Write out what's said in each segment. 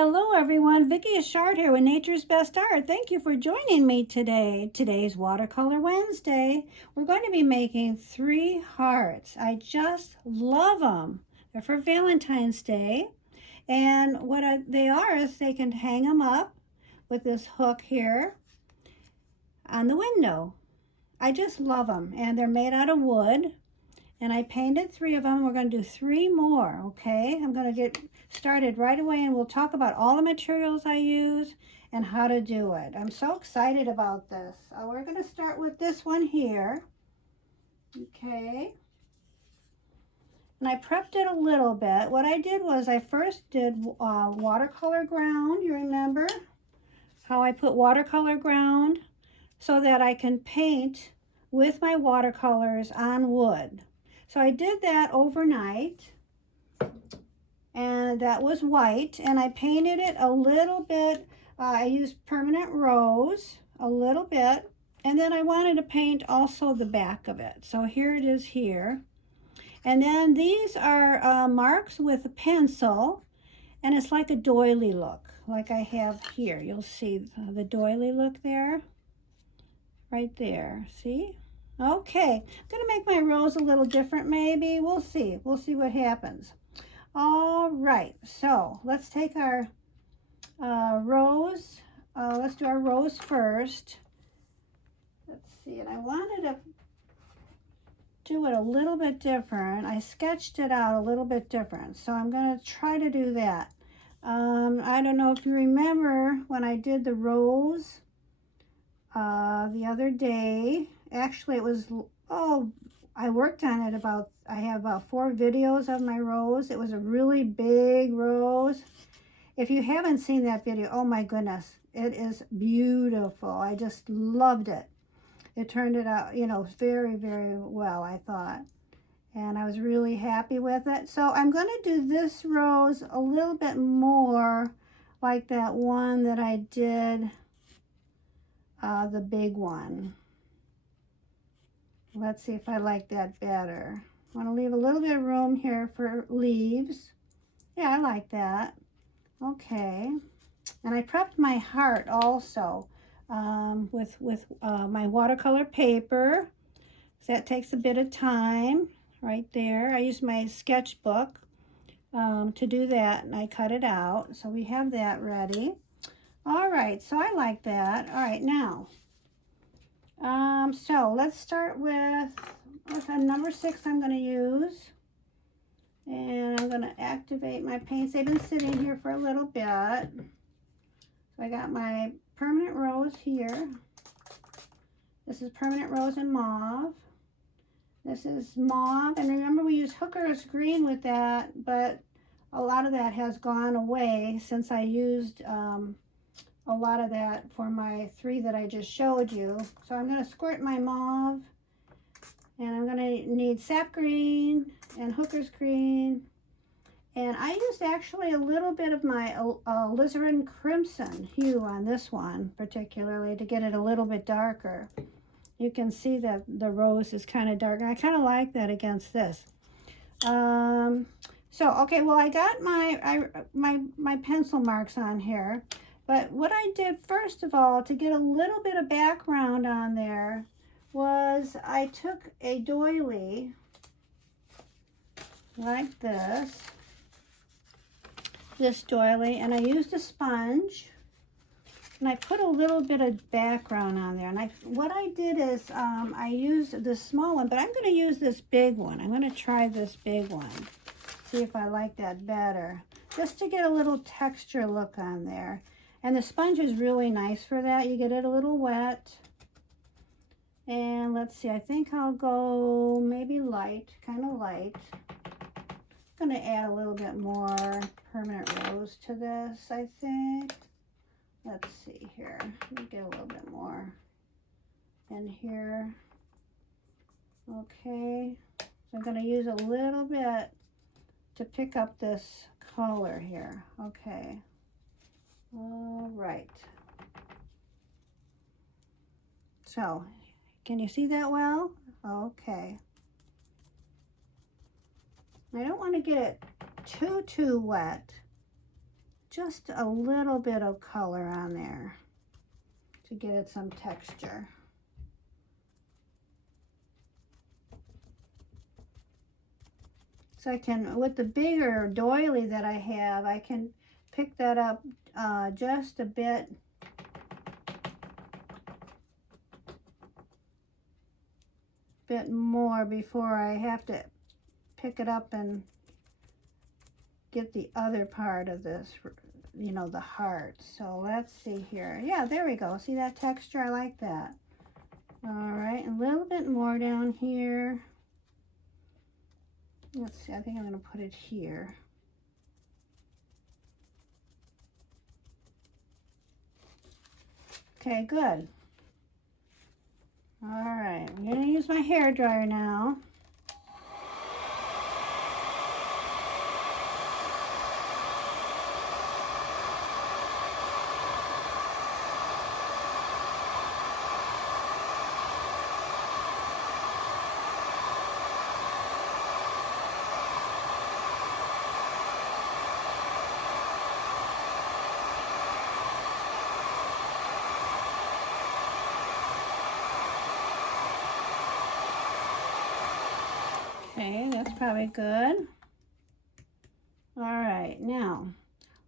Hello everyone, Vicki Achard here with Nature's Best Art. Thank you for joining me today. Today's Watercolor Wednesday. We're going to be making 3 hearts. I just love them. They're for Valentine's Day. And what they are is they can hang them up with this hook here on the window. I just love them, and they're made out of wood. And I painted 3 of them. We're going to do 3 more, okay? I'm going to get started right away, and we'll talk about all the materials I use and how to do it. I'm so excited about this. We're going to start with this one here, okay? And I prepped it a little bit. What I did was I first did watercolor ground. You remember how I put watercolor ground so that I can paint with my watercolors on wood. So I did that overnight, and that was white, and I painted it a little bit. I used permanent rose a little bit, and then I wanted to paint also the back of it. So here it is here. And then these are marks with a pencil, and it's like a doily look, like I have here. You'll see the doily look there, right there, see? Okay, I'm going to make my rose a little different maybe. We'll see. We'll see what happens. All right, so let's take our rose. Let's do our rose first. Let's see, and I wanted to do it a little bit different. I sketched it out a little bit different, so I'm going to try to do that. I don't know if you remember when I did the rose the other day. Actually, it was, I worked on it I have about 4 videos of my rose. It was a really big rose. If you haven't seen that video, oh my goodness, it is beautiful. I just loved it. It turned it out, very, very well, I thought. And I was really happy with it. So I'm going to do this rose a little bit more like that one that I did, the big one. Let's see if I like that better. I want to leave a little bit of room here for leaves. Yeah, I like that. Okay. And I prepped my heart also with my watercolor paper. So that takes a bit of time right there. I used my sketchbook to do that, and I cut it out. So we have that ready. All right, so I like that. All right, now, so let's start with number 6 I'm going to use. And I'm going to activate my paints. They've been sitting here for a little bit. So I got my permanent rose here. This is permanent rose in mauve. This is mauve. And remember, we used Hooker's green with that, but a lot of that has gone away since I used a lot of that for my 3 that I just showed you. So I'm going to squirt my mauve, and I'm going to need sap green and Hooker's green. And I used actually a little bit of my alizarin crimson hue on this one, particularly to get it a little bit darker. You can see that the rose is kind of dark. I kind of like that against this. So, okay, well, I got my pencil marks on here. But what I did first of all, to get a little bit of background on there, was I took a doily like this doily, and I used a sponge, and I put a little bit of background on there. And what I did is I used this small one, but I'm going to use this big one. I'm going to try this big one, see if I like that better, just to get a little texture look on there. And the sponge is really nice for that. You get it a little wet. And let's see, I think I'll go maybe light, kind of light. I'm going to add a little bit more permanent rose to this, I think. Let's see here. Let me get a little bit more in here. Okay. So I'm going to use a little bit to pick up this color here. Okay. All right. So, can you see that well? Okay. I don't want to get it too wet, just a little bit of color on there to get it some texture. So I can, with the bigger doily that I have, I can pick that up just a bit more before I have to pick it up and get the other part of this, you know, the heart. So let's see here. Yeah, there we go. See that texture? I like that. All right, a little bit more down here. Let's see, I think I'm going to put it here. Okay, good. All right, I'm going to use my hair dryer now. Okay, that's probably good. All right, now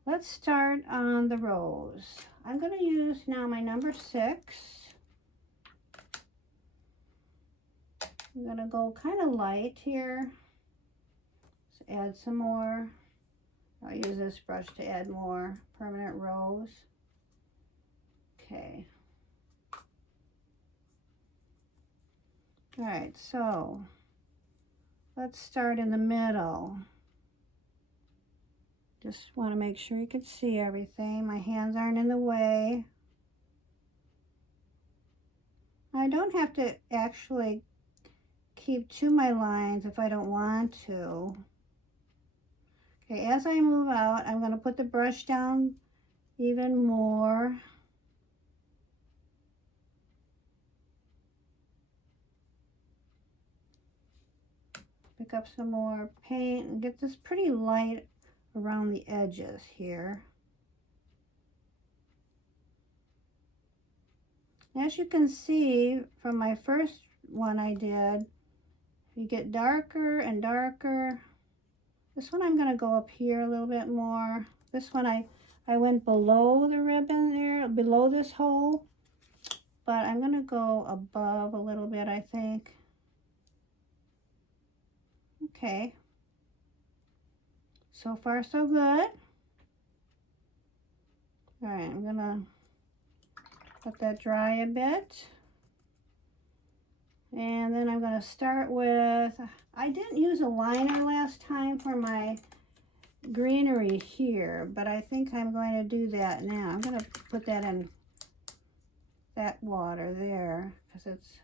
let's start on the rose. I'm going to use now my number 6. I'm going to go kind of light here. Let's add some more. I'll use this brush to add more permanent rose. Okay. All right, so let's start in the middle. Just want to make sure you can see everything. My hands aren't in the way. I don't have to actually keep to my lines if I don't want to. Okay, as I move out, I'm going to put the brush down even more. Pick up some more paint and get this pretty light around the edges here. As you can see from my first one I did, you get darker and darker. This one I'm going to go up here a little bit more. This one I went below the ribbon there, below this hole, but I'm going to go above a little bit, I think. Okay. So far, so good. All right, I'm going to let that dry a bit. And then I'm going to start with, I didn't use a liner last time for my greenery here, but I think I'm going to do that now. I'm going to put that in that water there because it's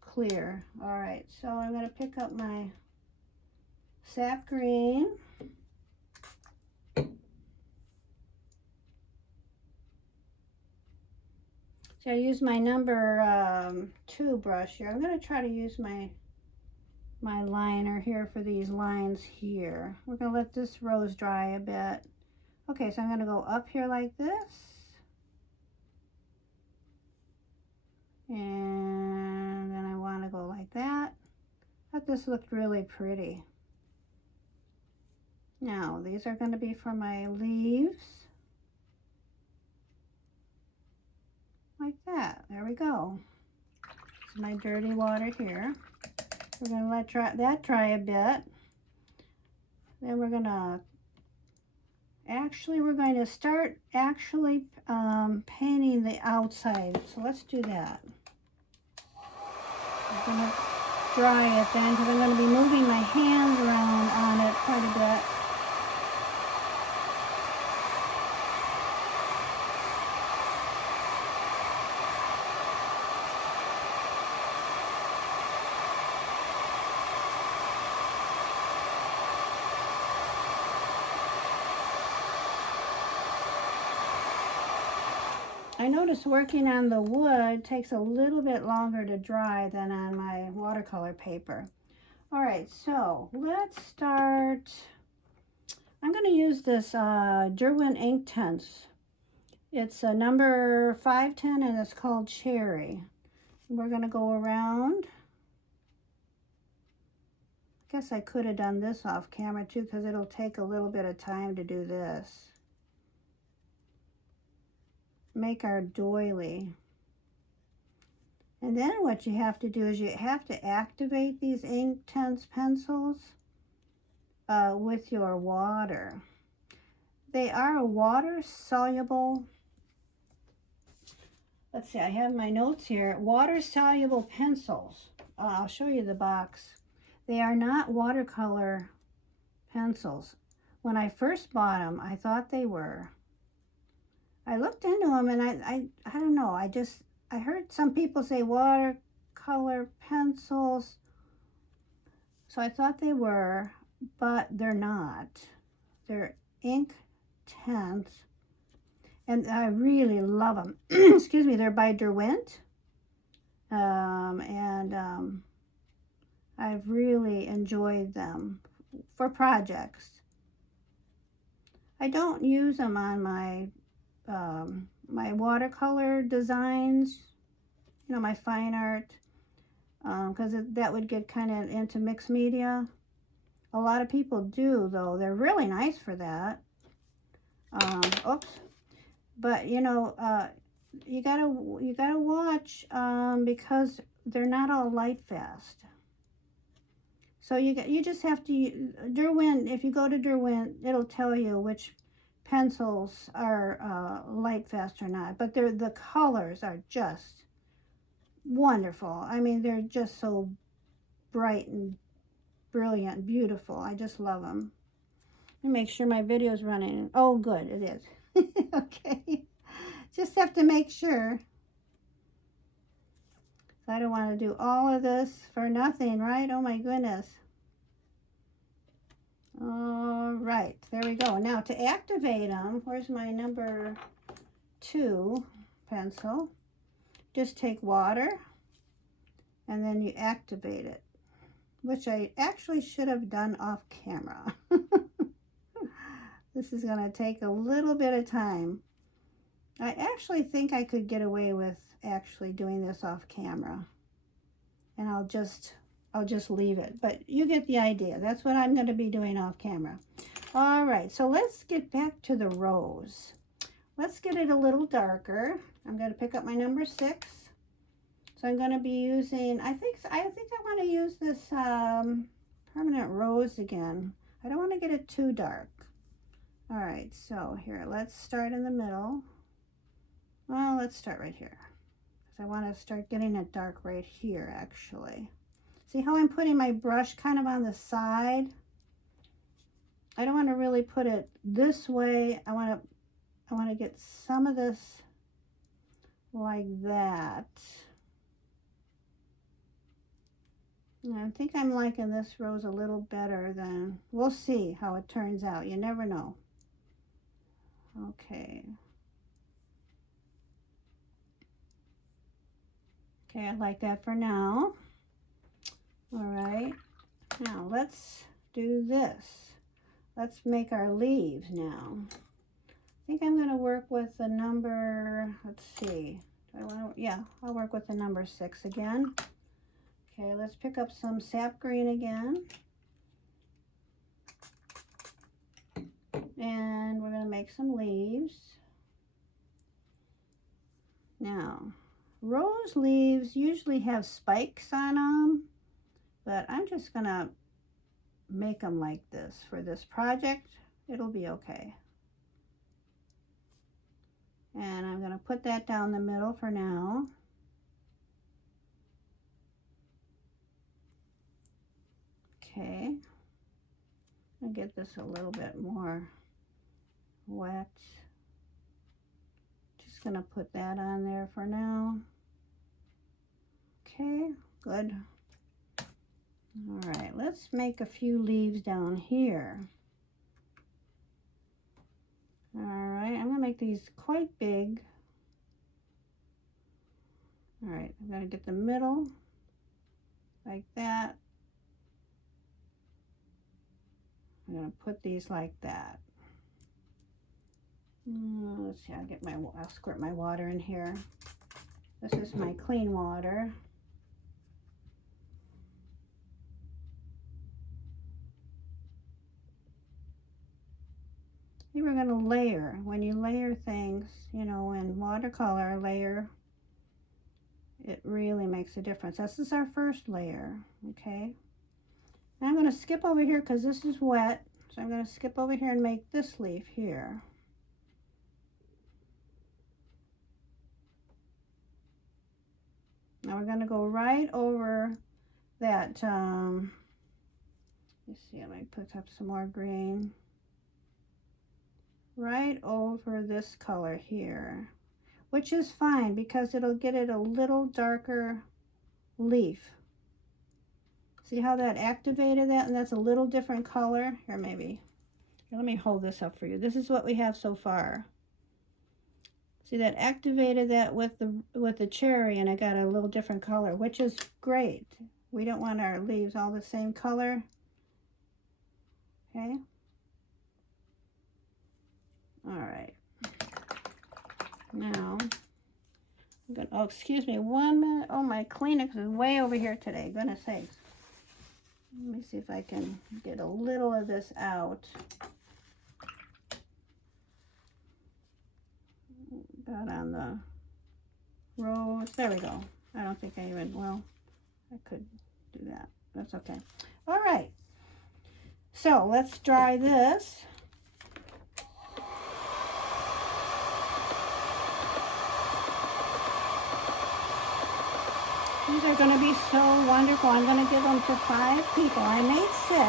clear. All right, so I'm going to pick up my sap green. So I use my number 2 brush here. I'm going to try to use my liner here for these lines here. We're going to let this rose dry a bit. Okay, so I'm going to go up here like this. And then I want to go like that. But this looked really pretty. Now, these are going to be for my leaves. Like that. There we go. This is my dirty water here. We're going to let that dry a bit. Then we're going to start painting the outside. So let's do that. I'm going to dry it then because I'm going to be moving my hands around on it quite a bit. I notice working on the wood takes a little bit longer to dry than on my watercolor paper. All right, so let's start. I'm going going to use this Derwent Inktense. It's a number 510 and it's called Cherry. We're going to go around. I guess I could have done this off camera too because it'll take a little bit of time to do this. Make our doily. And then what you have to do is you have to activate these Inktense pencils with your water. They are a water-soluble, let's see, I have my notes here, water-soluble pencils. I'll show you the box. They are not watercolor pencils. When I first bought them, I thought they were. I looked into them and I don't know, I heard some people say watercolor pencils, so I thought they were, but they're not. They're Inktense, and I really love them. Excuse me, they're by Derwent, I've really enjoyed them for projects. I don't use them on my my watercolor designs, you know, my fine art, because that would get kind of into mixed media. A lot of people do, though. They're really nice for that. Oops. But you know, you gotta watch because they're not all light fast. So you just have to Derwent. If you go to Derwent, it'll tell you which pencils are light fast or not. But the colors are just wonderful. I mean, they're just so bright and brilliant, beautiful. I just love them. Let me make sure my video is running. Oh, good, it is. Okay, just have to make sure. I don't want to do all of this for nothing, right? Oh my goodness. All right, there we go. Now to activate them, where's my number 2 pencil? Just take water and then you activate it, which I actually should have done off camera. This is going to take a little bit of time. I actually think I could get away with actually doing this off camera, and I'll just leave it, but you get the idea. That's what I'm going to be doing off camera. All right, so let's get back to the rose. Let's get it a little darker. I'm going to pick up my number 6. So I'm going to be using, I think I want to use this permanent rose again. I don't want to get it too dark. All right, so here, let's start in the middle. Well, let's start right here. I want to start getting it dark right here, actually. See how I'm putting my brush kind of on the side? I don't want to really put it this way. I want to get some of this like that. I think I'm liking this rose a little better than, we'll see how it turns out. You never know. Okay. Okay, I like that for now. All right, now let's do this. Let's make our leaves now. I think I'm going to work with the number, let's see. Yeah, I'll work with the number 6 again. Okay, let's pick up some sap green again. And we're going to make some leaves. Now, rose leaves usually have spikes on them, but I'm just going to make them like this. For this project, it'll be okay. And I'm going to put that down the middle for now. Okay. I'll get this a little bit more wet. Just going to put that on there for now. Okay, good. All right, let's make a few leaves down here. All right, I'm gonna make these quite big. All right, I'm gonna get the middle like that. I'm gonna put these like that. Let's see, I'll squirt my water in here. This is my clean water. Here we're going to layer. When you layer things, you know, in watercolor, layer, it really makes a difference. This is our first layer, okay? Now I'm going to skip over here because this is wet. So I'm going to skip over here and make this leaf here. Now we're going to go right over that, let's see, I might put up some more green. Right over this color here, which is fine because it'll get it a little darker leaf. See how that activated that? And that's a little different color. Here, maybe. Here, let me hold this up for you. This is what we have so far. See, that activated that with the cherry, and I got a little different color, which is great. We don't want our leaves all the same color. Okay. All right. Now, I'm gonna, oh, excuse me, 1 minute. Oh, my Kleenex is way over here today. Goodness sakes. Let me see if I can get a little of this out. Got on the rose. There we go. I don't think I even, well, I could do that. That's okay. All right. So let's dry this. These are going to be so wonderful. I'm going to give them to 5 people. I made 6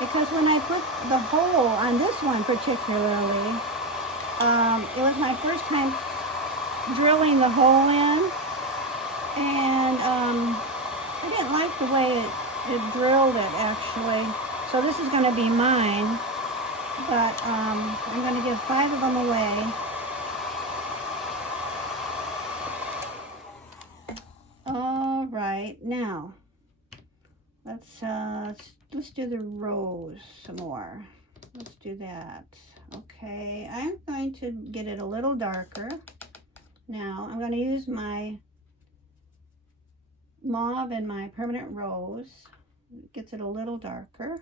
because when I put the hole on this one particularly, it was my first time drilling the hole in, and I didn't like the way it drilled it actually. So this is going to be mine, but I'm going to give 5 of them away. All right, now let's do the rose some more. Let's do that. Okay, I'm going to get it a little darker. Now I'm going to use my mauve and my permanent rose. It gets it a little darker.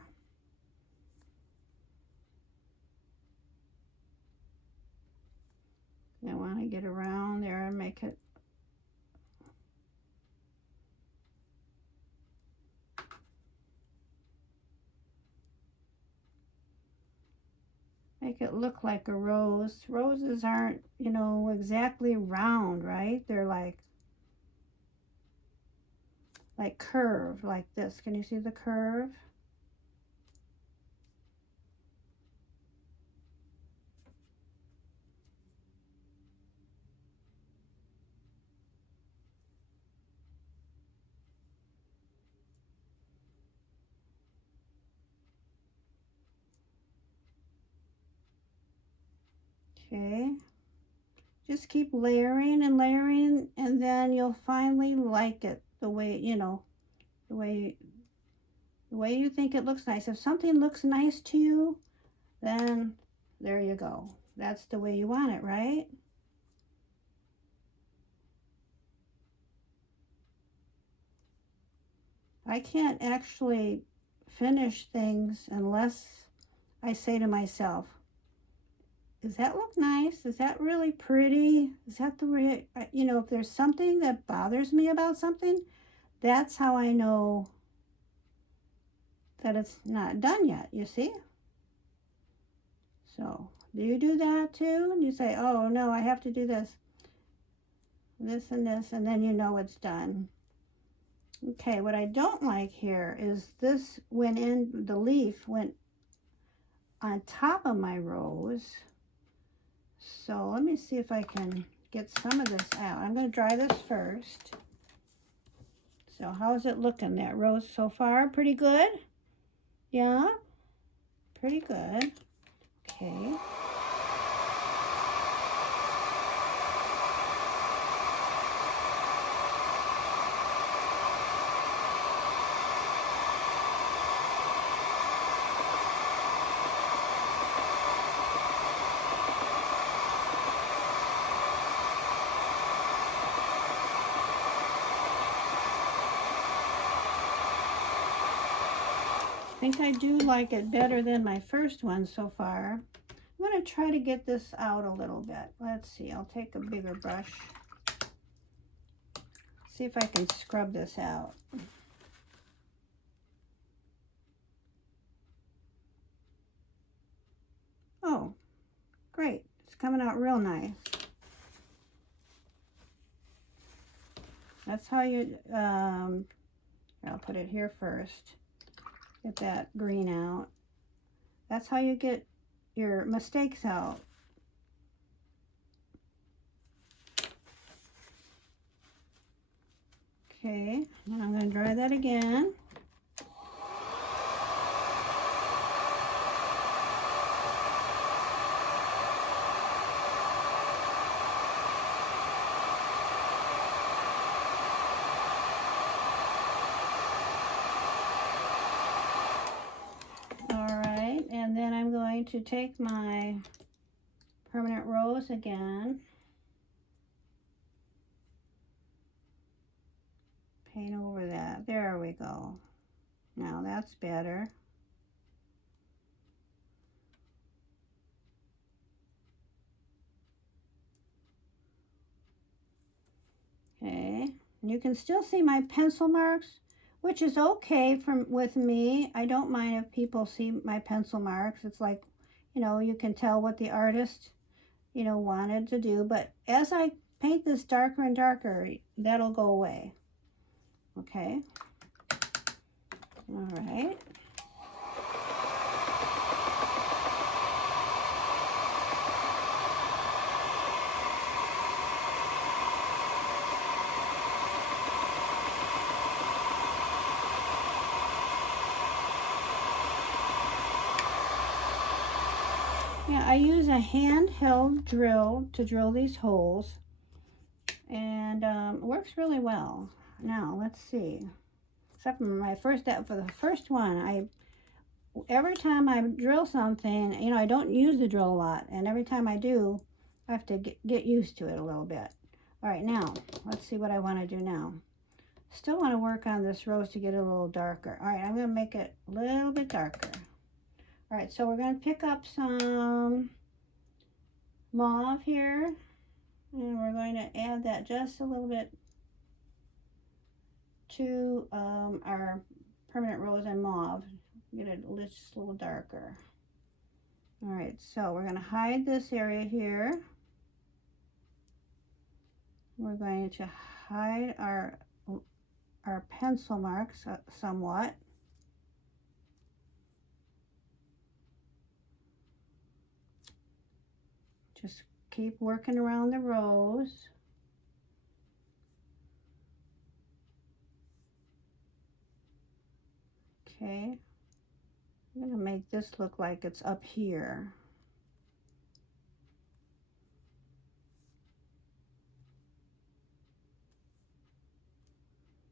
I want to get around there and make it look like a rose. Roses aren't, you know, exactly round, right? They're like curved like this. Can you see the curve? Okay, just keep layering and layering, and then you'll finally like it the way, you know, the way you think it looks nice. If something looks nice to you, then there you go. That's the way you want it, right? I can't actually finish things unless I say to myself, does that look nice? Is that really pretty? Is that the real, you know, if there's something that bothers me about something, that's how I know that it's not done yet, you see? So, do you do that too? And you say, oh no, I have to do this, and then you know it's done. Okay, what I don't like here is this went in, the leaf went on top of my rose. So let me see if I can get some of this out. I'm going to dry this first. So how's it looking, that rose so far? Pretty good? Yeah? Pretty good. Okay. think I do like it better than my first one so far. I'm going to try to get this out a little bit. Let's see, I'll take a bigger brush. See if I can scrub this out. Oh, great. It's coming out real nice. That's how you, I'll put it here first. Get that green out. That's how you get your mistakes out. Okay, now I'm going to dry that again. And then I'm going to take my permanent rose again, paint over that. There we go. Now that's better. Okay, and you can still see my pencil marks, which is okay with me. I don't mind if people see my pencil marks. It's like, you know, you can tell what the artist, you know, wanted to do. But as I paint this darker and darker, that'll go away. Okay. All right. Yeah, I use a handheld drill to drill these holes, and it works really well. Now let's see. Except for for the first one, every time I drill something, you know, I don't use the drill a lot, and every time I do, I have to get used to it a little bit. All right, now let's see what I want to do now. Still want to work on this rose to get it a little darker. All right, I'm going to make it a little bit darker. All right, so we're going to pick up some mauve here, and we're going to add that just a little bit to our permanent rose and mauve. Get it just a little darker. All right, so we're going to hide this area here. We're going to hide our pencil marks somewhat. Just keep working around the rose. Okay, I'm going to make this look like it's up here.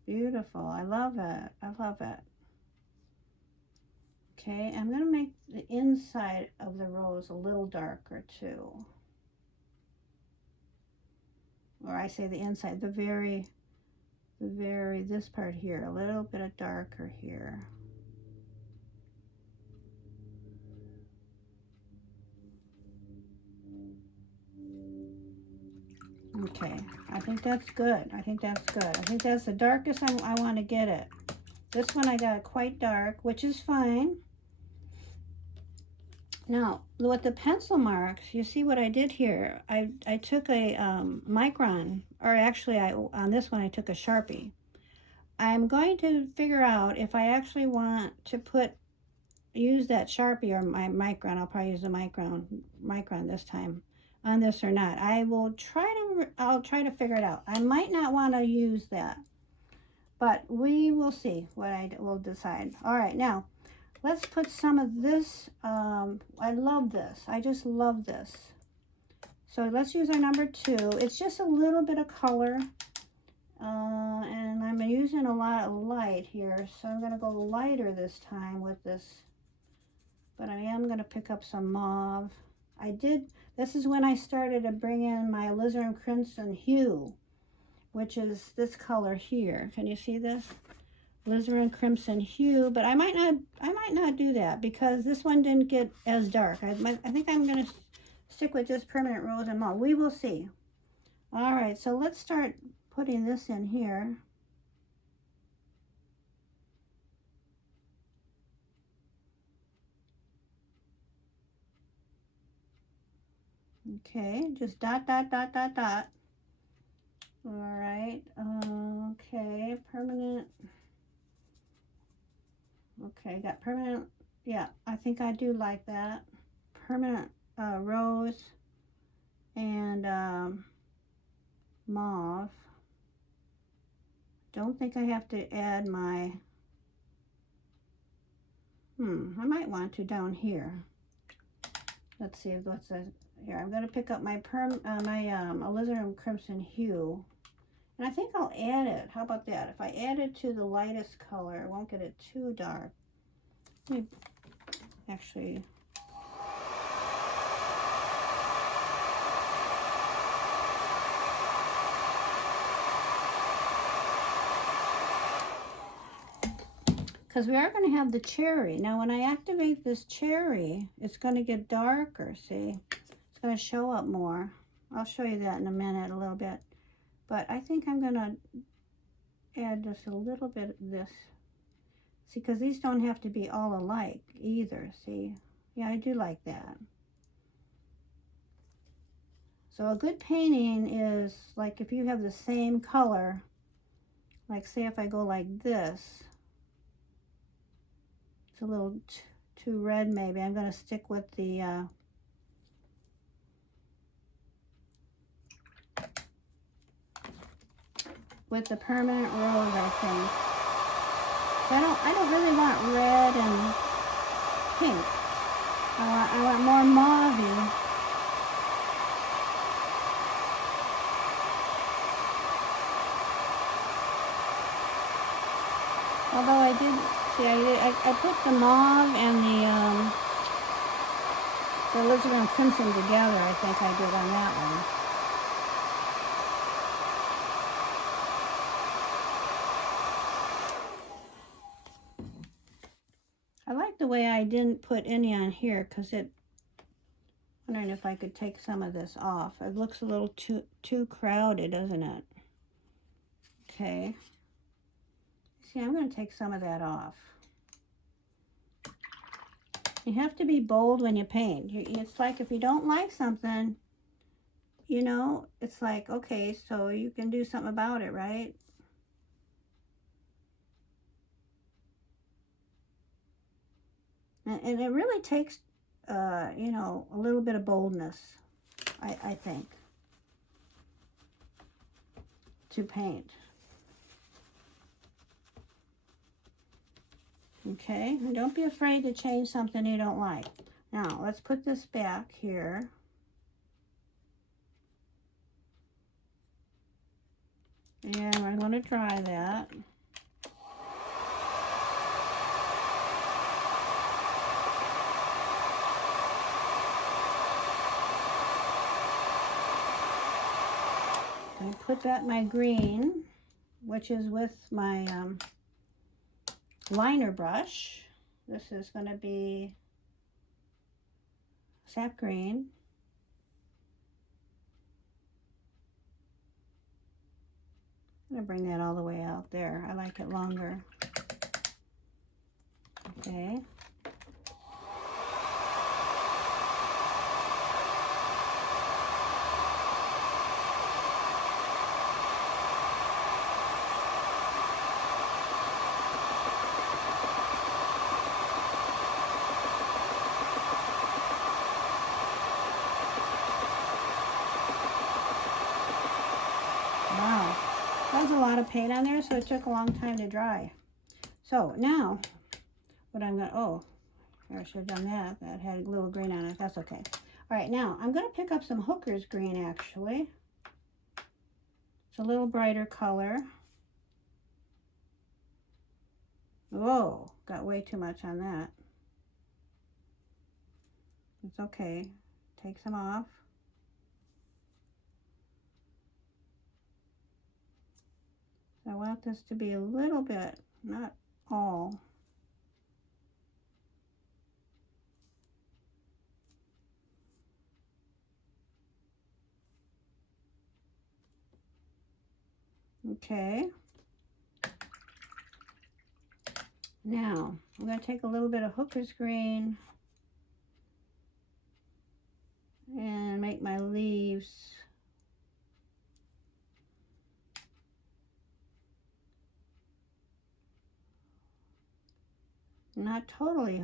Beautiful. I love it. I love it. Okay, I'm going to make the inside of the rose a little darker too. Or I say the inside, this part here, a little bit of darker here. Okay, I think that's good. I think that's good. I think that's the darkest I want to get it. This one I got quite dark, which is fine. Now, with the pencil marks, you see what I did here. I took a micron, or actually on this one I took a Sharpie. I'm going to figure out if I actually want to use that Sharpie or my micron. I'll probably use the micron this time on this or not. I'll try to figure it out. I might not want to use that, but we will see what I will decide. All right, now let's put some of this. I love this. I just love this. So let's use our number 2. It's just a little bit of color. And I'm using a lot of light here, so I'm going to go lighter this time with this. But I am going to pick up some mauve. This is when I started to bring in my alizarin crimson hue, which is this color here. Can you see this? alizarin crimson hue, but I might not do that because this one didn't get as dark. I think I'm going to stick with this permanent rose and mauve. We will see. All right, so let's start putting this in here. Okay, just dot, dot, dot, dot, dot. All right, okay, permanent. Okay, got permanent. Yeah, I think I do like that. Permanent rose and mauve. Don't think I have to add my, I might want to down here. Let's see, what's this? Here, I'm going to pick up my alizarin crimson hue. And I think I'll add it. How about that? If I add it to the lightest color, I won't get it too dark. Let me actually... because we are going to have the cherry. Now, when I activate this cherry, it's going to get darker, see? It's going to show up more. I'll show you that in a minute, a little bit. But I think I'm going to add just a little bit of this. See, because these don't have to be all alike either, see? Yeah, I do like that. So a good painting is, like, if you have the same color, like, say if I go like this, it's a little too red maybe. I'm going to stick with the permanent rose, I think. So I don't really want red and pink. I want more mauve-y. Although I did see, I put the mauve and the alizarin crimson together. I think I did on that one. I like the way I didn't put any on here because wondering if I could take some of this off. It looks a little too crowded, doesn't it? Okay. See, I'm going to take some of that off. You have to be bold when you paint. It's like if you don't like something, you know, it's like, okay, so you can do something about it, right? And it really takes, you know, a little bit of boldness, I think, to paint. Okay, and don't be afraid to change something you don't like. Now, let's put this back here. And we're going to dry that. I put that my green, which is with my liner brush. This is going to be sap green. I'm going to bring that all the way out there. I like it longer. Okay. Wow, that was a lot of paint on there, so it took a long time to dry. So now, what I'm going to, oh, I should have done that. That had a little green on it. That's okay. All right, now I'm going to pick up some Hooker's green, actually. It's a little brighter color. Whoa, got way too much on that. It's okay. Take some off. I want this to be a little bit not all. Okay. Now, I'm going to take a little bit of hooker's green and make my leaves not totally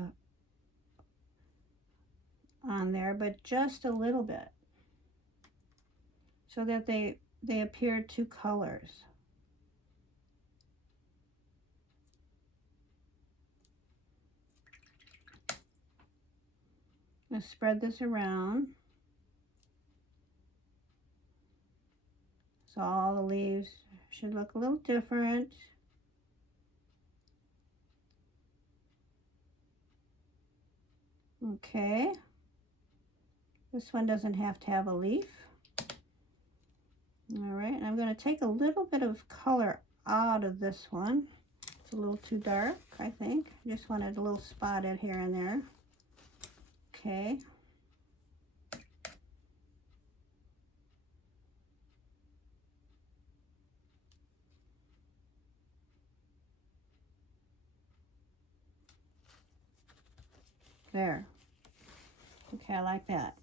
on there, but just a little bit, so that they appear two colors. I'm going to spread this around so all the leaves should look a little different. Okay, this one doesn't have to have a leaf. All right, and I'm going to take a little bit of color out of this one. It's a little too dark, I think. Just wanted a little spotted here and there. Okay. There. Okay, I like that.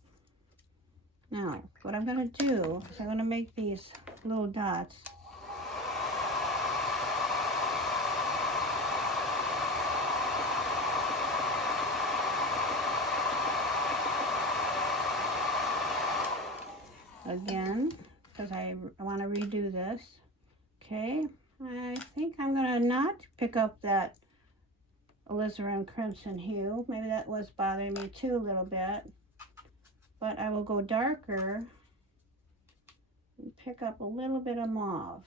Now, what I'm going to do is I'm going to make these little dots. Again, because I want to redo this. Okay, I think I'm going to not pick up that alizarin crimson hue. Maybe that was bothering me too a little bit. But I will go darker and pick up a little bit of mauve.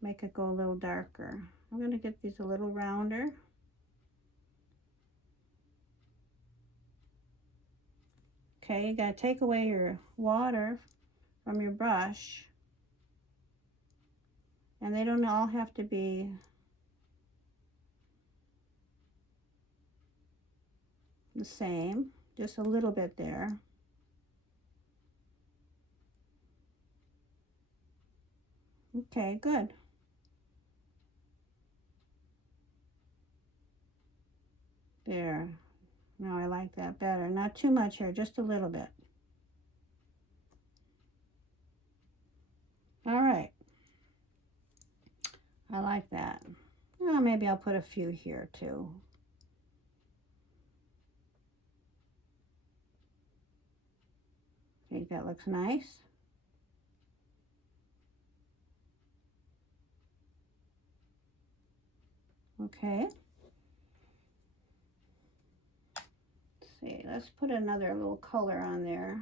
Make it go a little darker. I'm going to get these a little rounder. Okay, you got to take away your water from your brush. And they don't all have to be the same. Just a little bit there. Okay, good. There. Now I like that better. Not too much here, just a little bit. All right. I like that. Well, maybe I'll put a few here too. I think that looks nice. Okay. Let's see, let's put another little color on there.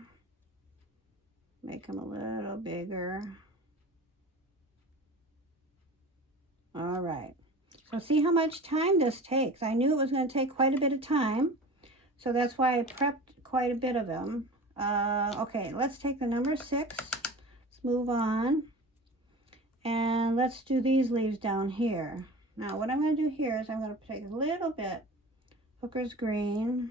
Make them a little bigger. All right. So see how much time this takes. I knew it was going to take quite a bit of time. So that's why I prepped quite a bit of them. Okay, let's take the number 6. Let's move on. And let's do these leaves down here. Now what I'm going to do here is I'm going to take a little bit hooker's green.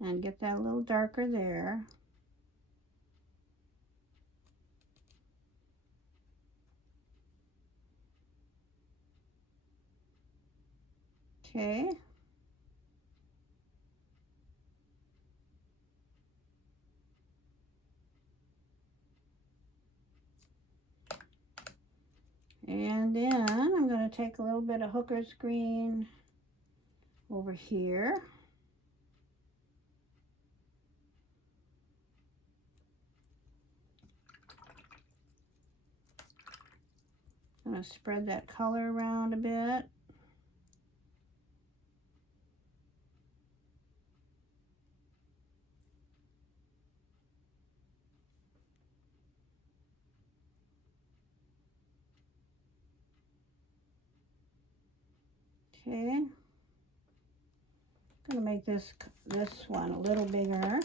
And get that a little darker there. Okay. And then I'm going to take a little bit of hooker's green over here. I'm going to spread that color around a bit. Okay. I'm going to make this one a little bigger.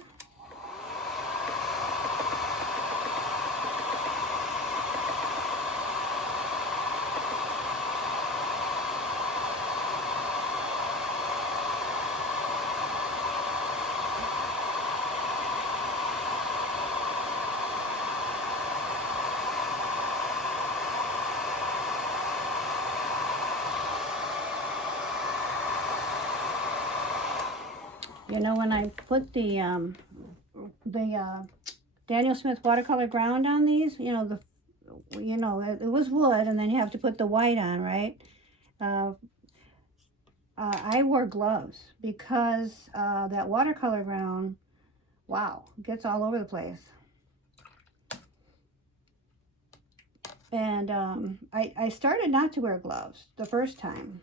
You know, when I put the Daniel Smith watercolor ground on these, you know, it was wood, and then you have to put the white on, right? I wore gloves because that watercolor ground, wow, gets all over the place. And I started not to wear gloves the first time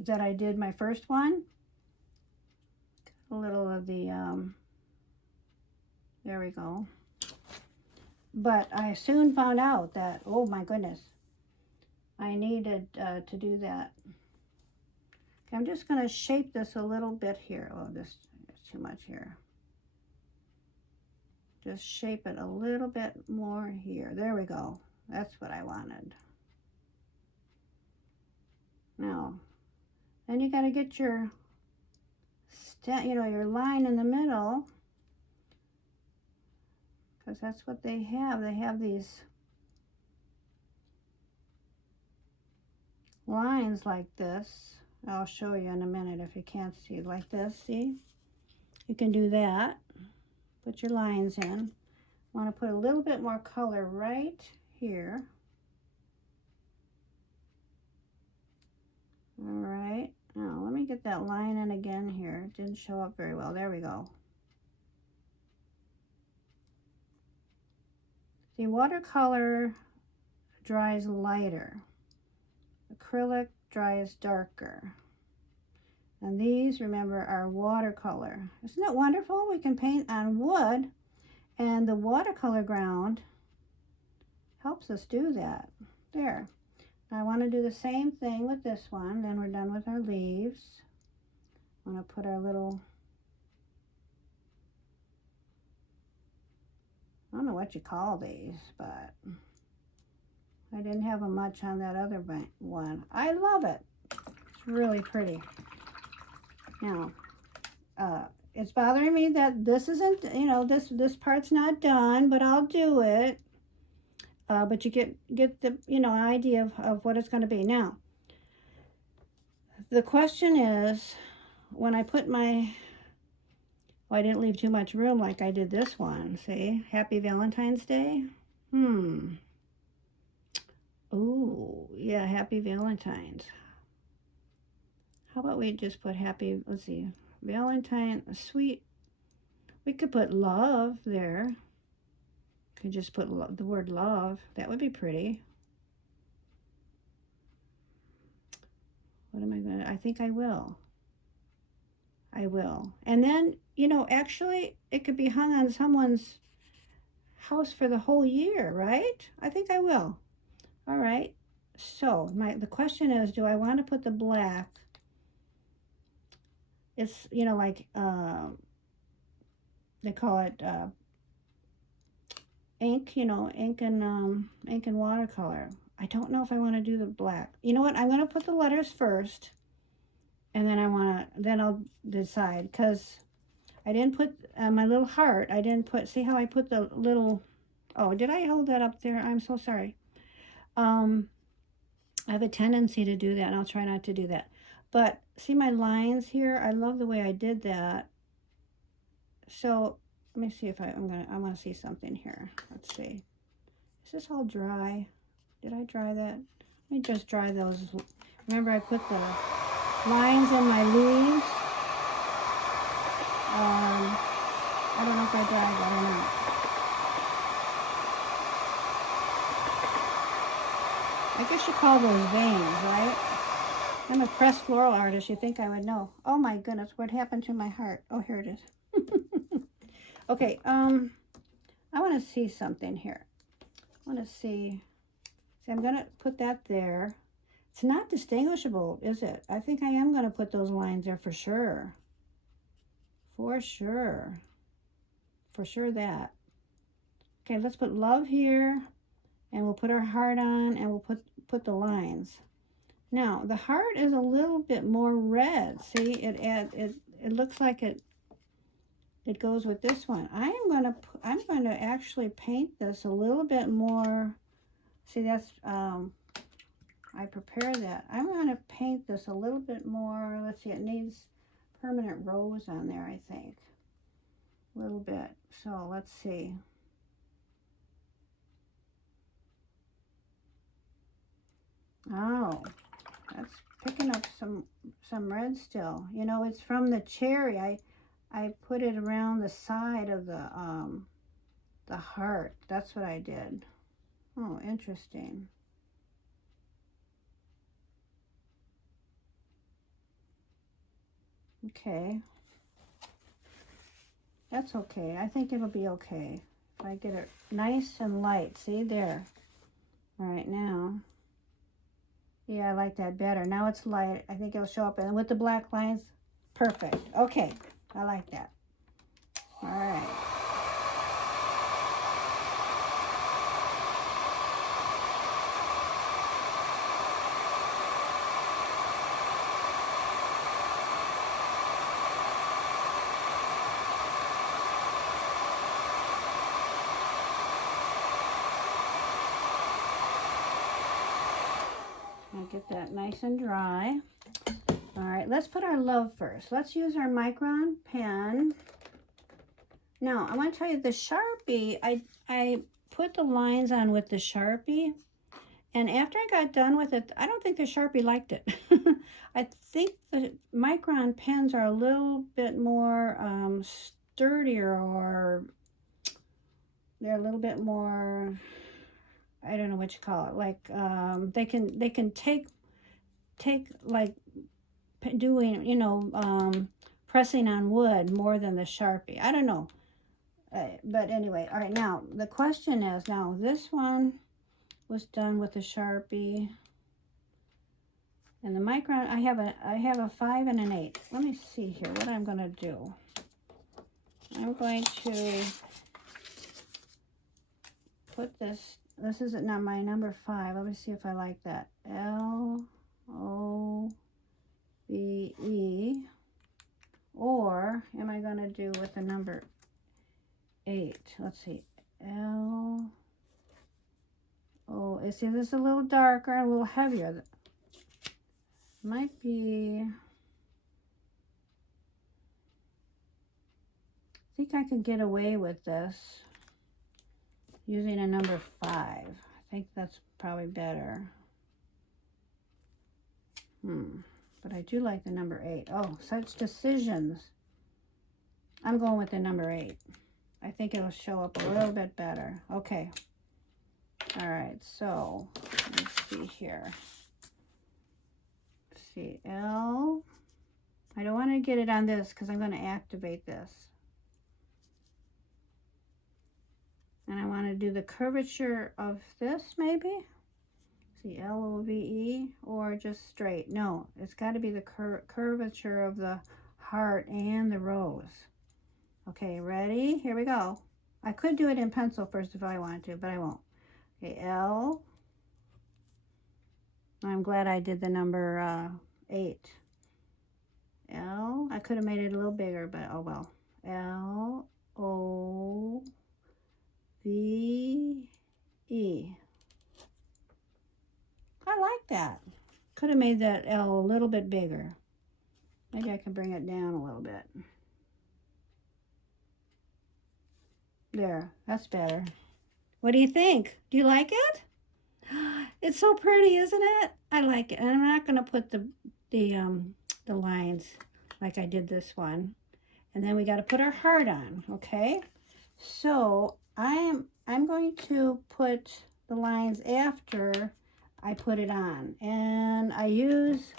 that I did my first one. A little of the, there we go. But I soon found out that, oh my goodness, I needed to do that. Okay, I'm just going to shape this a little bit here. Oh, this is too much here. Just shape it a little bit more here. There we go. That's what I wanted. Now, then you got to get your your line in the middle, because that's what they have. They have these lines like this. I'll show you in a minute if you can't see, like this. See, you can do that. Put your lines in. Want to put a little bit more color right here. All right, now let me get that line in again here. It didn't show up very well. There we go. The watercolor dries lighter. Acrylic dries darker. And these, remember, are watercolor. Isn't it wonderful? We can paint on wood, and the watercolor ground helps us do that. There. I want to do the same thing with this one. Then we're done with our leaves. I want to put our little, I don't know what you call these, but I didn't have them much on that other one. I love it. It's really pretty. Now, it's bothering me that this isn't, this part's not done, but I'll do it. But you get the, an idea of what it's going to be. Now, the question is, when I put my, I didn't leave too much room like I did this one. See, Happy Valentine's Day. Oh, yeah, Happy Valentine's. How about we just put happy, let's see, Valentine, sweet. We could put love there. Could just put the word love. That would be pretty. What am I going to, I think I will. I will. And then, actually, it could be hung on someone's house for the whole year, right? I think I will. All right. So, the question is, do I want to put the black? It's, like, they call it ink, ink and watercolor. I don't know if I want to do the black. You know what? I'm going to put the letters first, and then I'll decide, because I didn't put my little heart. I didn't put, see how I put the little, oh, did I hold that up there? I'm so sorry. I have a tendency to do that, and I'll try not to do that. But see my lines here? I love the way I did that. So let me see if I want to see something here. Let's see. Is this all dry? Did I dry that? Let me just dry those. Remember, I put the lines in my leaves. I don't know if I dried that or not. I guess you call those veins, right? I'm a pressed floral artist. You think I would know. Oh my goodness, what happened to my heart? Oh, here it is. Okay, I want to see something here. I want to see. See, I'm going to put that there. It's not distinguishable, is it? I think I am going to put those lines there for sure. For sure. For sure that. Okay, let's put love here, and we'll put our heart on, and we'll put the lines. Now, the heart is a little bit more red. See, it looks like it goes with this one. I'm going to actually paint this a little bit more. See, that's I I prepare that, I'm going to paint this a little bit more. Let's see, it needs permanent rose on there, I think. A little bit. So let's see. Oh, that's picking up some red still. You know, it's from the cherry. I put it around the side of the heart. That's what I did. Oh, interesting. Okay. That's okay. I think it'll be okay. If I get it nice and light. See there. All right, now. Yeah, I like that better. Now it's light. I think it'll show up. And with the black lines, perfect. Okay, I like that. All right. I'll get that nice and dry. All right, let's put our love first. Let's use our Micron pen. Now, I want to tell you the Sharpie, I put the lines on with the Sharpie, and after I got done with it, I don't think the Sharpie liked it. I think the Micron pens are a little bit more sturdier, or they're a little bit more, I don't know what you call it, like they can take like doing, you know, pressing on wood more than the Sharpie. I don't know. But anyway, all right, now the question is, now this one was done with the Sharpie, and the Micron, I have a 5 and an 8. Let me see here what I'm going to do. I'm going to put this is not my number 5. Let me see if I like that. L-O-V-E, or am I going to do with the number 8? Let's see. See, this is a little darker and a little heavier. Might be, I think I can get away with this using a number 5. I think that's probably better. But I do like the number 8. Oh, such decisions. I'm going with the number 8. I think it'll show up a little bit better. Okay. All right, so let's see here. Let's see, L. I don't want to get it on this because I'm going to activate this. And I want to do the curvature of this, maybe. See, L-O-V-E, or just straight. No, it's got to be the curvature of the heart and the rose. Okay, ready? Here we go. I could do it in pencil first if I wanted to, but I won't. Okay, L. I'm glad I did the number 8. L. I could have made it a little bigger, but oh well. L-O-V-E. I like that. Could have made that L a little bit bigger. Maybe I can bring it down a little bit. There, that's better. What do you think? Do you like it? It's so pretty, isn't it? I like it. And I'm not going to put the lines like I did this one. And then we got to put our heart on, okay? So I'm going to put the lines after I put it on. And I use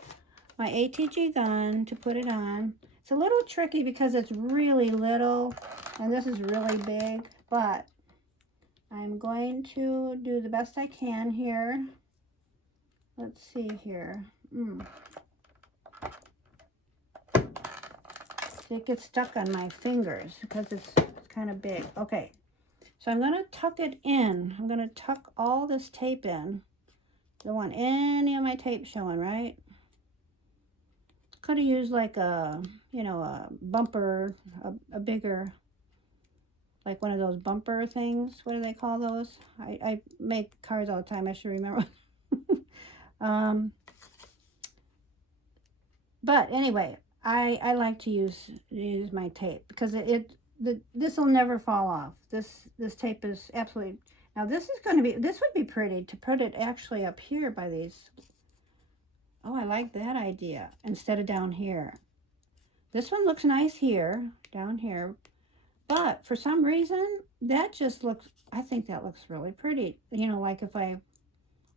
my ATG gun to put it on. It's a little tricky because it's really little and this is really big, but I'm going to do the best I can here. Let's see here. It gets stuck on my fingers because it's kind of big. Okay, so I'm going to tuck it in. I'm going to tuck all this tape in. Don't want any of my tape showing, right? Could have used like a, you know, a bumper, a bigger, like one of those bumper things. What do they call those? I make cards all the time. I should remember. Um, but anyway, I like to use my tape because this will never fall off. This tape is absolutely. Now this is going to be, this would be pretty to put it actually up here by these. Oh, I like that idea instead of down here. This one looks nice here, down here, but for some reason that just looks, I think that looks really pretty. You know, like if I,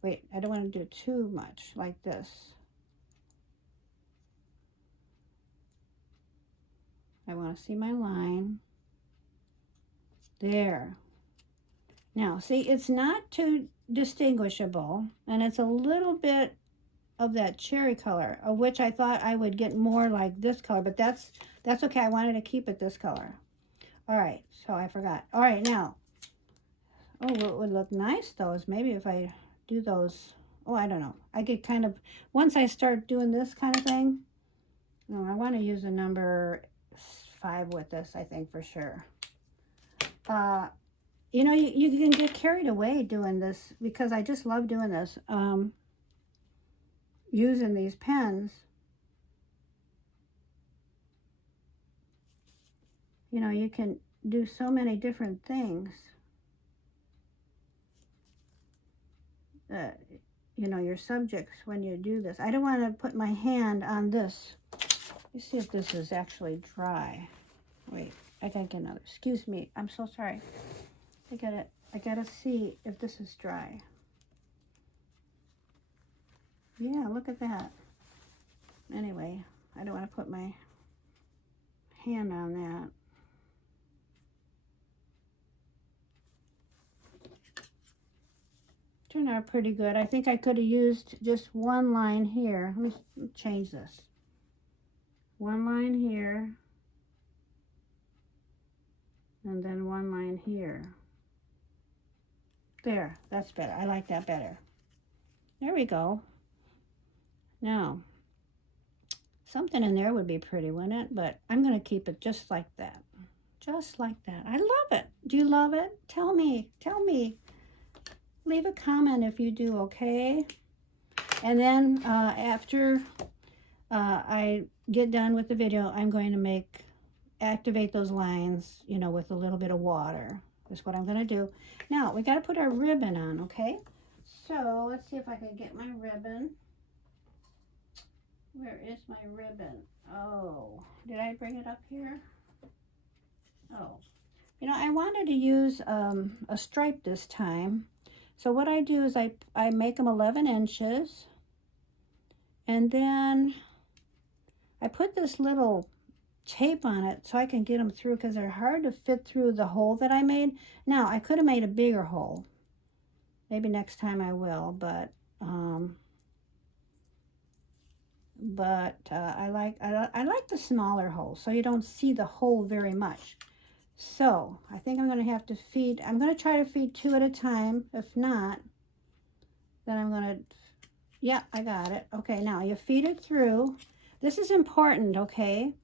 wait, I don't want to do too much like this. I want to see my line. There. Now, see, it's not too distinguishable, and it's a little bit of that cherry color, of which I thought I would get more like this color, but that's okay. I wanted to keep it this color. All right, so I forgot. All right, now, oh, what would look nice, though, is maybe if I do those, oh, I don't know. I could kind of, once I start doing this kind of thing, no, I want to use a number 5 with this, I think, for sure. You know, you can get carried away doing this because I just love doing this. Using these pens. You know, you can do so many different things. You know, your subjects when you do this. I don't want to put my hand on this. Let's see if this is actually dry. Wait, I gotta get another. Excuse me, I'm so sorry. I gotta see if this is dry. Yeah, look at that. Anyway, I don't want to put my hand on that. Turned out pretty good. I think I could have used just one line here. Let me change this. One line here. And then one line here. There, that's better. I like that better. There we go. Now, something in there would be pretty, wouldn't it? But I'm going to keep it just like that. Just like that. I love it. Do you love it? Tell me. Tell me. Leave a comment if you do, okay? And then after I get done with the video, I'm going to activate those lines, you know, with a little bit of water. That's what I'm going to do. Now, we got to put our ribbon on, okay? So, let's see if I can get my ribbon. Where is my ribbon? Oh, did I bring it up here? Oh, you know, I wanted to use a stripe this time. So what I do is I make them 11 inches. And then I put this little tape on it so I can get them through because they're hard to fit through the hole that I made. Now, I could have made a bigger hole. Maybe next time I will, but I like the smaller hole so you don't see the hole very much. So I think I'm going to have to feed, I'm going to try to feed 2 at a time. If not, then I'm going to, yeah, I got it. Okay, now you feed it through. This is important, okay?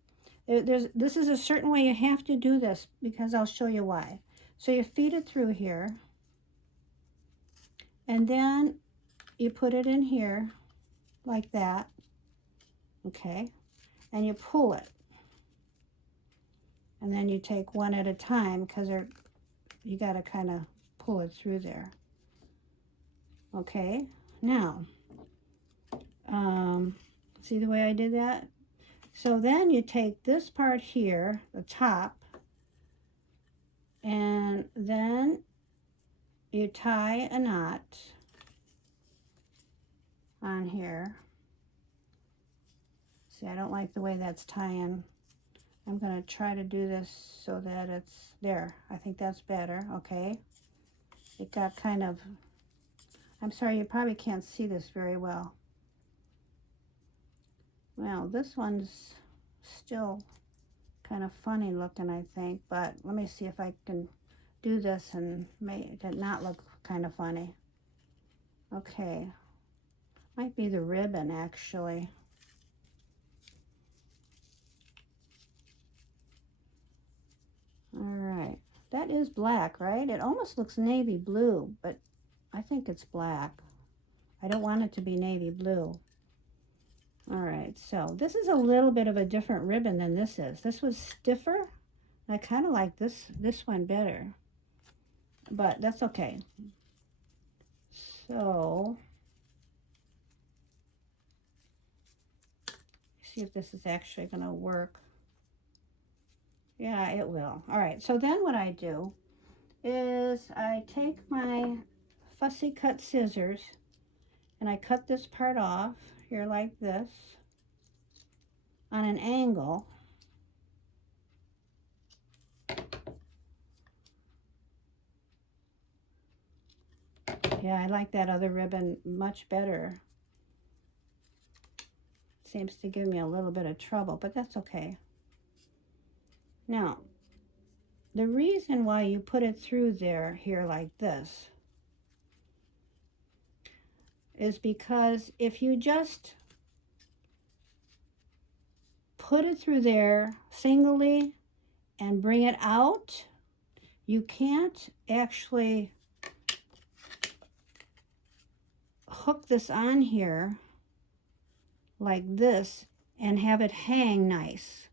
This is a certain way you have to do this because I'll show you why. So you feed it through here. And then you put it in here like that. Okay? And you pull it. And then you take one at a time because you got to kind of pull it through there. Okay? Now, see the way I did that? So then you take this part here, the top, and then you tie a knot on here. See, I don't like the way that's tying. I'm going to try to do this so that it's there. I think that's better, okay? It got kind of, I'm sorry, you probably can't see this very well. Well, this one's still kind of funny looking, I think, but let me see if I can do this and make it not look kind of funny. Okay. Might be the ribbon, actually. All right. That is black, right? It almost looks navy blue, but I think it's black. I don't want it to be navy blue. All right, so this is a little bit of a different ribbon than this is. This was stiffer. I kind of like this one better, but that's okay. So, see if this is actually going to work. Yeah, it will. All right, so then what I do is I take my fussy cut scissors and I cut this part off here like this on an angle. Yeah, I like that other ribbon much better. Seems to give me a little bit of trouble, but that's okay. Now, the reason why you put it through there here like this is because if you just put it through there singly and bring it out, you can't actually hook this on here like this and have it hang nice.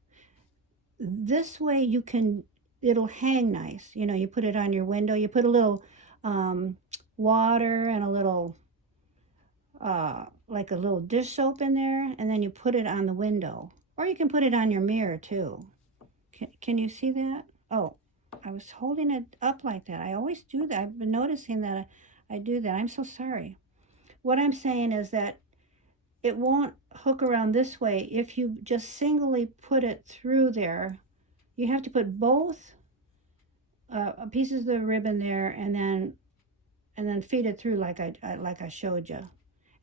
This way you can, it'll hang nice. You know, you put it on your window, you put a little water and a little like a little dish soap in there, and then you put it on the window, or you can put it on your mirror too. Can you see that? Oh, I was holding it up like that. I always do that. I've been noticing that I do that. I'm so sorry. What I'm saying is that it won't hook around this way if you just singly put it through there. You have to put both pieces of the ribbon there, and then feed it through like I showed you,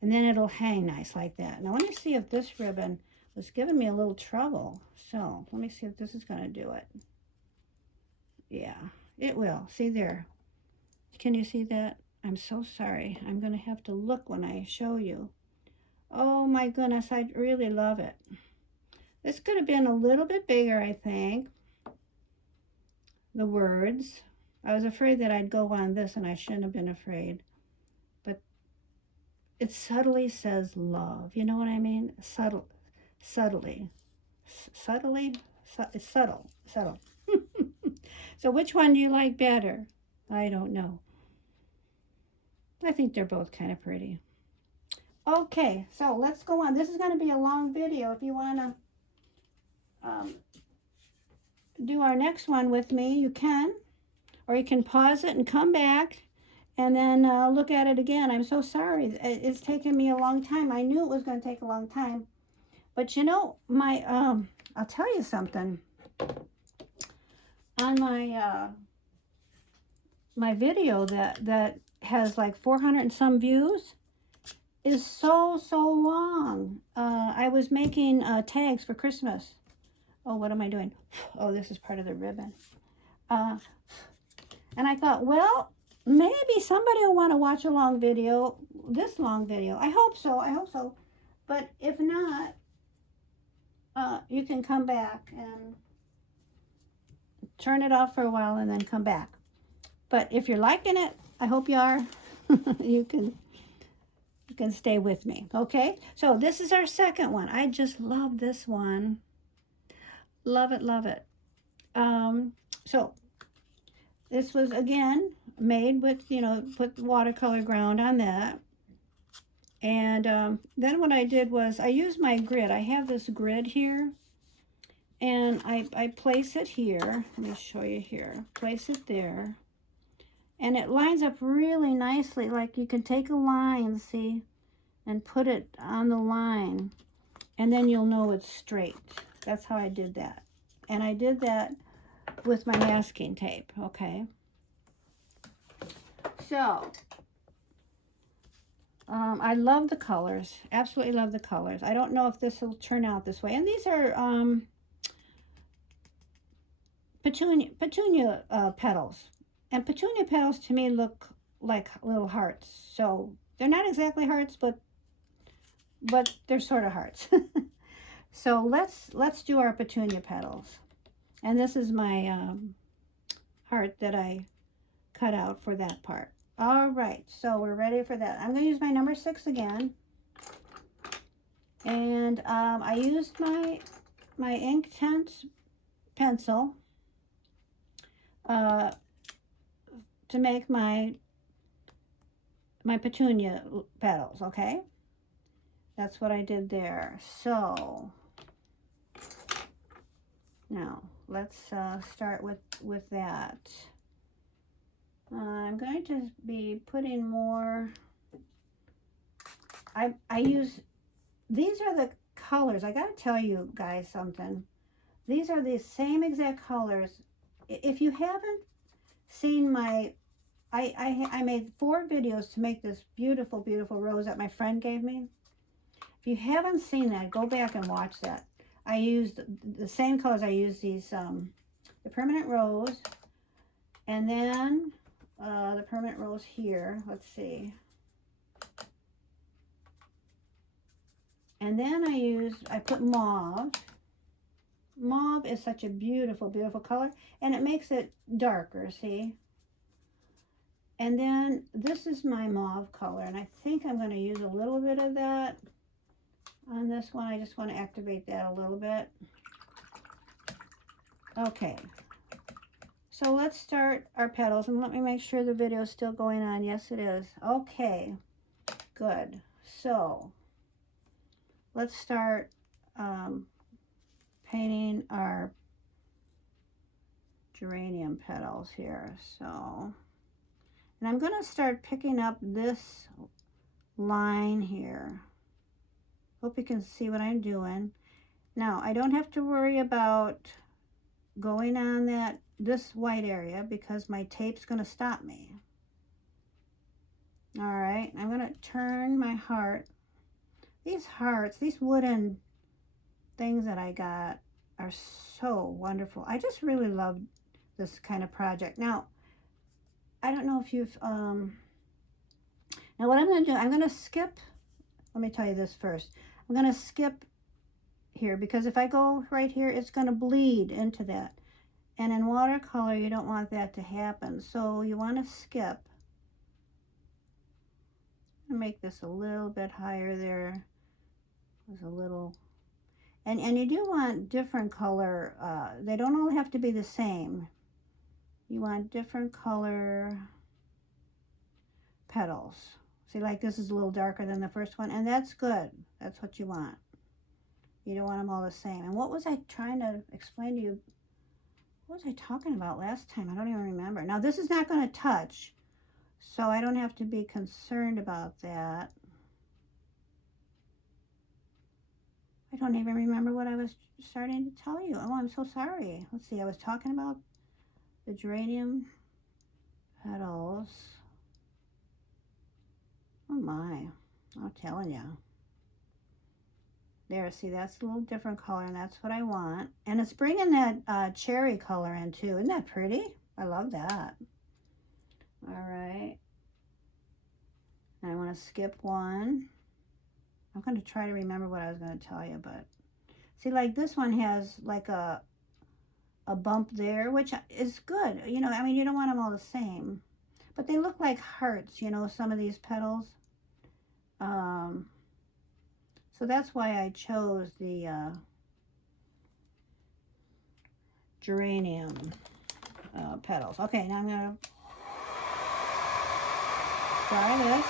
and then it'll hang nice like that. Now let me see if this ribbon was giving me a little trouble. So let me see if this is going to do it. Yeah, it will. See there? Can you see that? I'm so sorry. I'm going to have to look when I show you. Oh my goodness, I really love it. This could have been a little bit bigger, I think. The words. I was afraid that I'd go on this, and I shouldn't have been afraid. But it subtly says love. You know what I mean? Subtly. It's subtle. So which one do you like better? I don't know. I think they're both kind of pretty. Okay, so let's go on. This is going to be a long video. If you want to do our next one with me, you can. Or you can pause it and come back and then look at it again. I'm so sorry. It's taken me a long time. I knew it was going to take a long time. But you know, I'll tell you something. On my video that has like 400 and some views is so long. I was making tags for Christmas. Oh, what am I doing? Oh, this is part of the ribbon. And I thought, well, maybe somebody will want to watch a long video, this long video. I hope so. But if not, you can come back and turn it off for a while and then come back. But if you're liking it, I hope you are. you can stay with me. Okay, so this is our second one. I just love this one. Love it. So this was again made with, you know, put watercolor ground on that. And then what I did was I used my grid. I have this grid here, and I place it here. Let me show you here. Place it there. And it lines up really nicely. Like you can take a line, see, and put it on the line, and then you'll know it's straight. That's how I did that. And I did that with my masking tape, okay? So, I love the colors. Absolutely love the colors. I don't know if this will turn out this way. And these are petunia petals. And petunia petals to me look like little hearts. So they're not exactly hearts, but they're sort of hearts. So let's do our petunia petals. And this is my heart that I cut out for that part. All right, so we're ready for that. I'm going to use my number 6 again. And I used my Inktense pencil to make my petunia petals, okay? That's what I did there. So now let's start with that. I'm going to be putting more. I use, these are the colors. I got to tell you guys something. These are the same exact colors. If you haven't seen my, I made 4 videos to make this beautiful, beautiful rose that my friend gave me. If you haven't seen that, go back and watch that. I used the same colors. I used these, the permanent rose, and then the permanent rose here. Let's see. And then I put mauve. Mauve is such a beautiful, beautiful color, and it makes it darker, see? And then this is my mauve color, and I think I'm going to use a little bit of that on this one. I just want to activate that a little bit. Okay, so let's start our petals, and let me make sure the video is still going on. Yes, it is. Okay, good. So let's start painting our geranium petals here. So, and I'm going to start picking up this line here. Hope you can see what I'm doing. Now, I don't have to worry about going on this white area because my tape's going to stop me. All right, I'm going to turn my heart. These hearts, these wooden things that I got are so wonderful. I just really love this kind of project. Now, I don't know if you've, now what I'm going to do, I'm going to skip, let me tell you this first. I'm going to skip here because if I go right here, it's going to bleed into that. And in watercolor, you don't want that to happen. So you want to skip. I'm going to make this a little bit higher there. There's a little, and you do want different color. They don't all have to be the same. You want different color petals. See, like this is a little darker than the first one, and that's good. That's what you want. You don't want them all the same. And what was I trying to explain to you? What was I talking about last time? I don't even remember. Now, this is not going to touch, so I don't have to be concerned about that. I don't even remember what I was starting to tell you. Oh, I'm so sorry. Let's see. I was talking about the geranium petals. Oh my, I'm telling you. There, see, that's a little different color, and that's what I want. And it's bringing that cherry color in too. Isn't that pretty? I love that. All right. And I want to skip one. I'm going to try to remember what I was going to tell you, but see, like this one has like a bump there, which is good. You know, I mean, you don't want them all the same, but they look like hearts, you know, some of these petals. So that's why I chose the geranium petals. Okay, now I'm going to try this.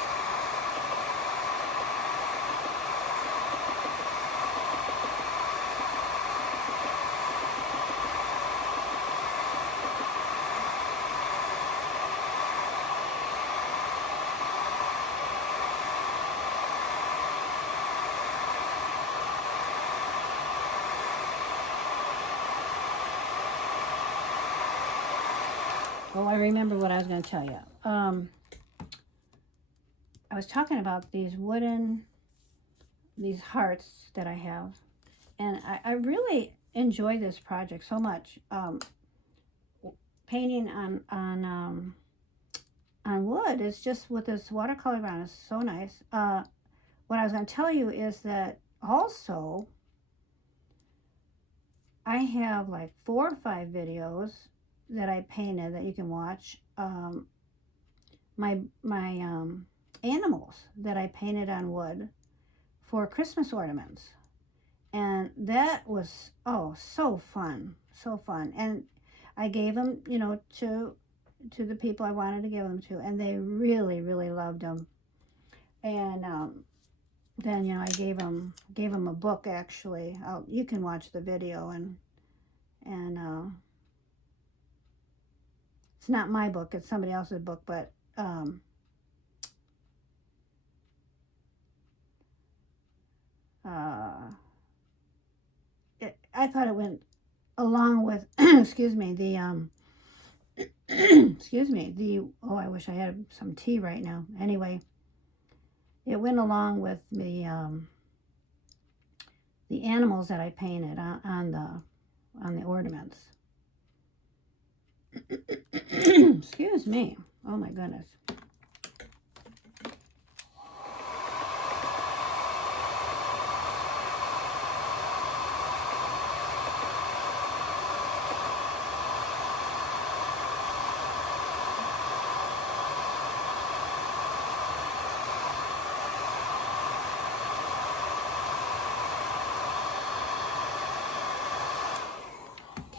Oh, I remember what I was going to tell you. I was talking about these hearts that I have. And I really enjoy this project so much. Painting on wood is just with this watercolor brown is so nice. What I was going to tell you is that also I have like 4 or 5 videos that I painted that you can watch my animals that I painted on wood for Christmas ornaments. And that was, oh, so fun, so fun. And I gave them, you know, to the people I wanted to give them to, and they really, really loved them. And then, you know, I gave them a book, actually. You can watch the video, and it's not my book, it's somebody else's book, but I thought it went along with excuse me, the excuse me, oh, I wish I had some tea right now. Anyway, it went along with the animals that I painted on the ornaments. Excuse me. Oh my goodness.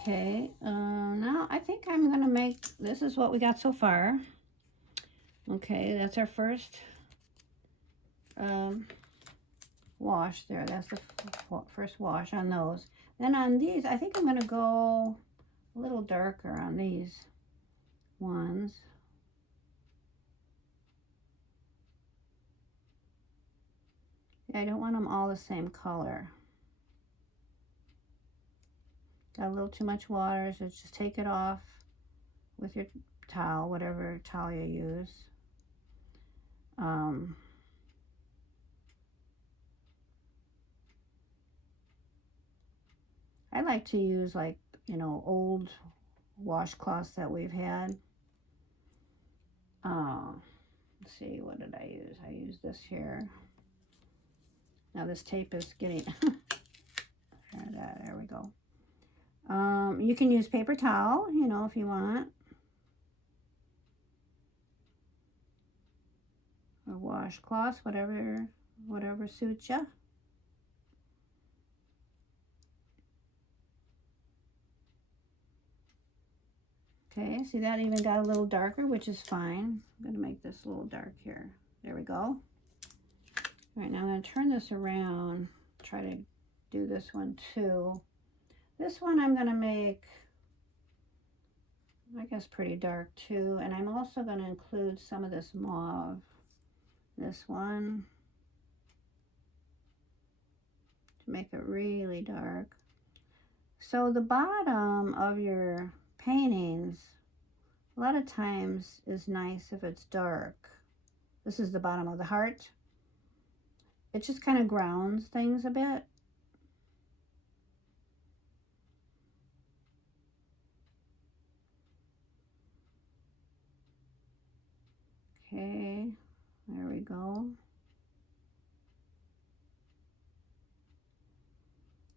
Okay, now I think I'm gonna make, this is what we got so far. Okay, that's our first wash there. That's the first wash on those. Then on these, I think I'm gonna go a little darker on these ones. I don't want them all the same color. Got a little too much water, so just take it off with your towel, whatever towel you use. I like to use, like, you know, old washcloths that we've had. Let's see, what did I use? I used this here. Now this tape is getting there we go. You can use paper towel, you know, if you want, or washcloths, whatever suits you. Okay, see, that even got a little darker, which is fine. I'm going to make this a little dark here. There we go. All right, now I'm going to turn this around, try to do this one too. This one I'm going to make, I guess, pretty dark too. And I'm also going to include some of this mauve. This one, to make it really dark. So the bottom of your paintings, a lot of times, is nice if it's dark. This is the bottom of the heart. It just kind of grounds things a bit. Okay, there we go.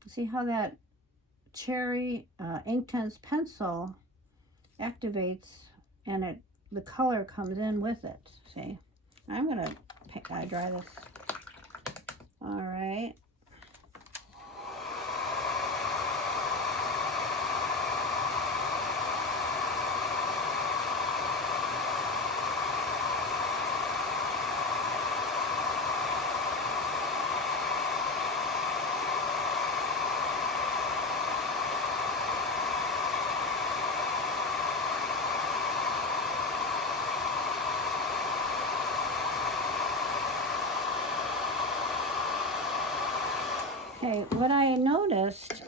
See how that cherry Inktense pencil activates, and the color comes in with it. See, I'm gonna dry this. All right. Okay, what I noticed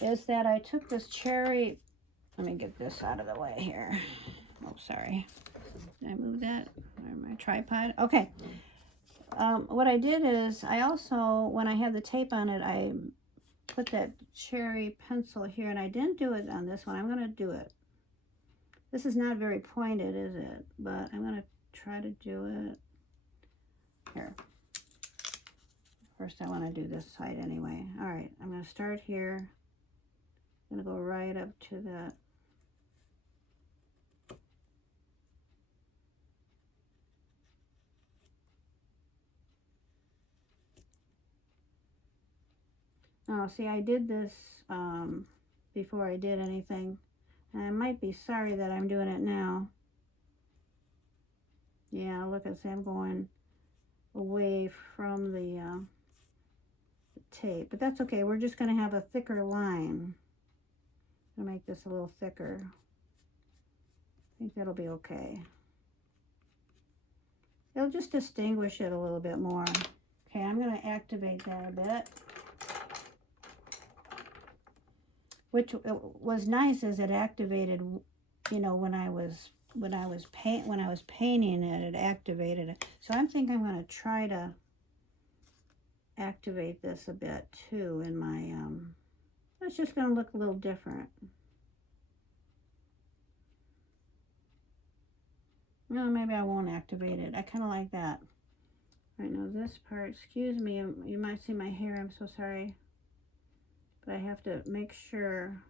is that I took this cherry, let me get this out of the way here. Oh, sorry. Did I move that? Or my tripod? Okay. What I did is, I also, when I had the tape on it, I put that cherry pencil here, and I didn't do it on this one. I'm going to do it. This is not very pointed, is it? But I'm going to try to do it. Here. First, I want to do this side anyway. All right, I'm going to start here. I'm going to go right up to that. Oh, see, I did this before I did anything. And I might be sorry that I'm doing it now. Yeah, look at, see, I'm going away from the tape. But that's okay. We're just going to have a thicker line. I'll make this a little thicker. I think that'll be okay. It'll just distinguish it a little bit more. Okay, I'm going to activate that a bit. Which was nice, as it activated, you know, when I was painting it, it activated it. So I'm thinking I'm going to try to activate this a bit too in my it's just going to look a little different. No, maybe I won't activate it. I kind of like that. All right, now this part, excuse me, you might see my hair, I'm so sorry. But I have to make sure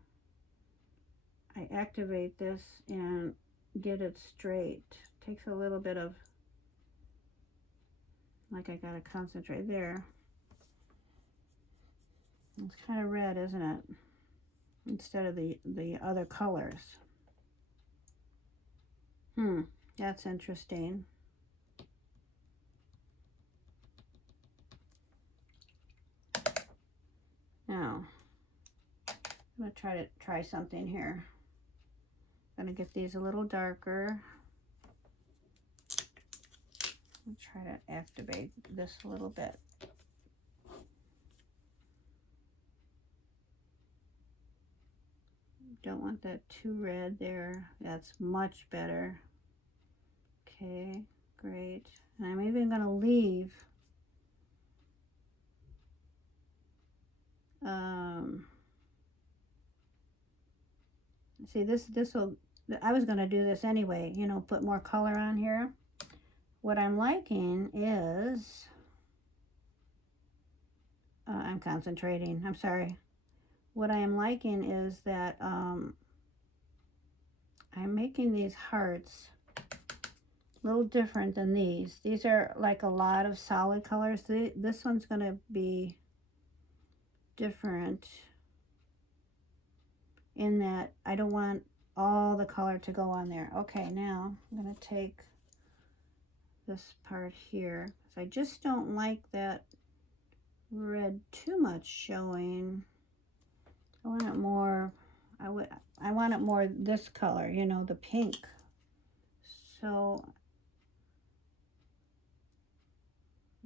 I activate this and get it straight. Takes a little bit of, like, I gotta concentrate there. It's kind of red, isn't it? Instead of the other colors. That's interesting. Now, I'm gonna try something here. I'm gonna get these a little darker. I'll try to activate this a little bit. Don't want that too red there. That's much better. Okay, great. And I'm even gonna leave see, this will, I was gonna do this anyway, you know, put more color on here. What I'm liking is, I'm concentrating, I'm sorry. What I am liking is that I'm making these hearts a little different than these. These are like a lot of solid colors. This one's gonna be different in that I don't want all the color to go on there. Okay, now I'm gonna take this part here, because I just don't like that red too much showing. I want it more, I want it more this color, you know, the pink. So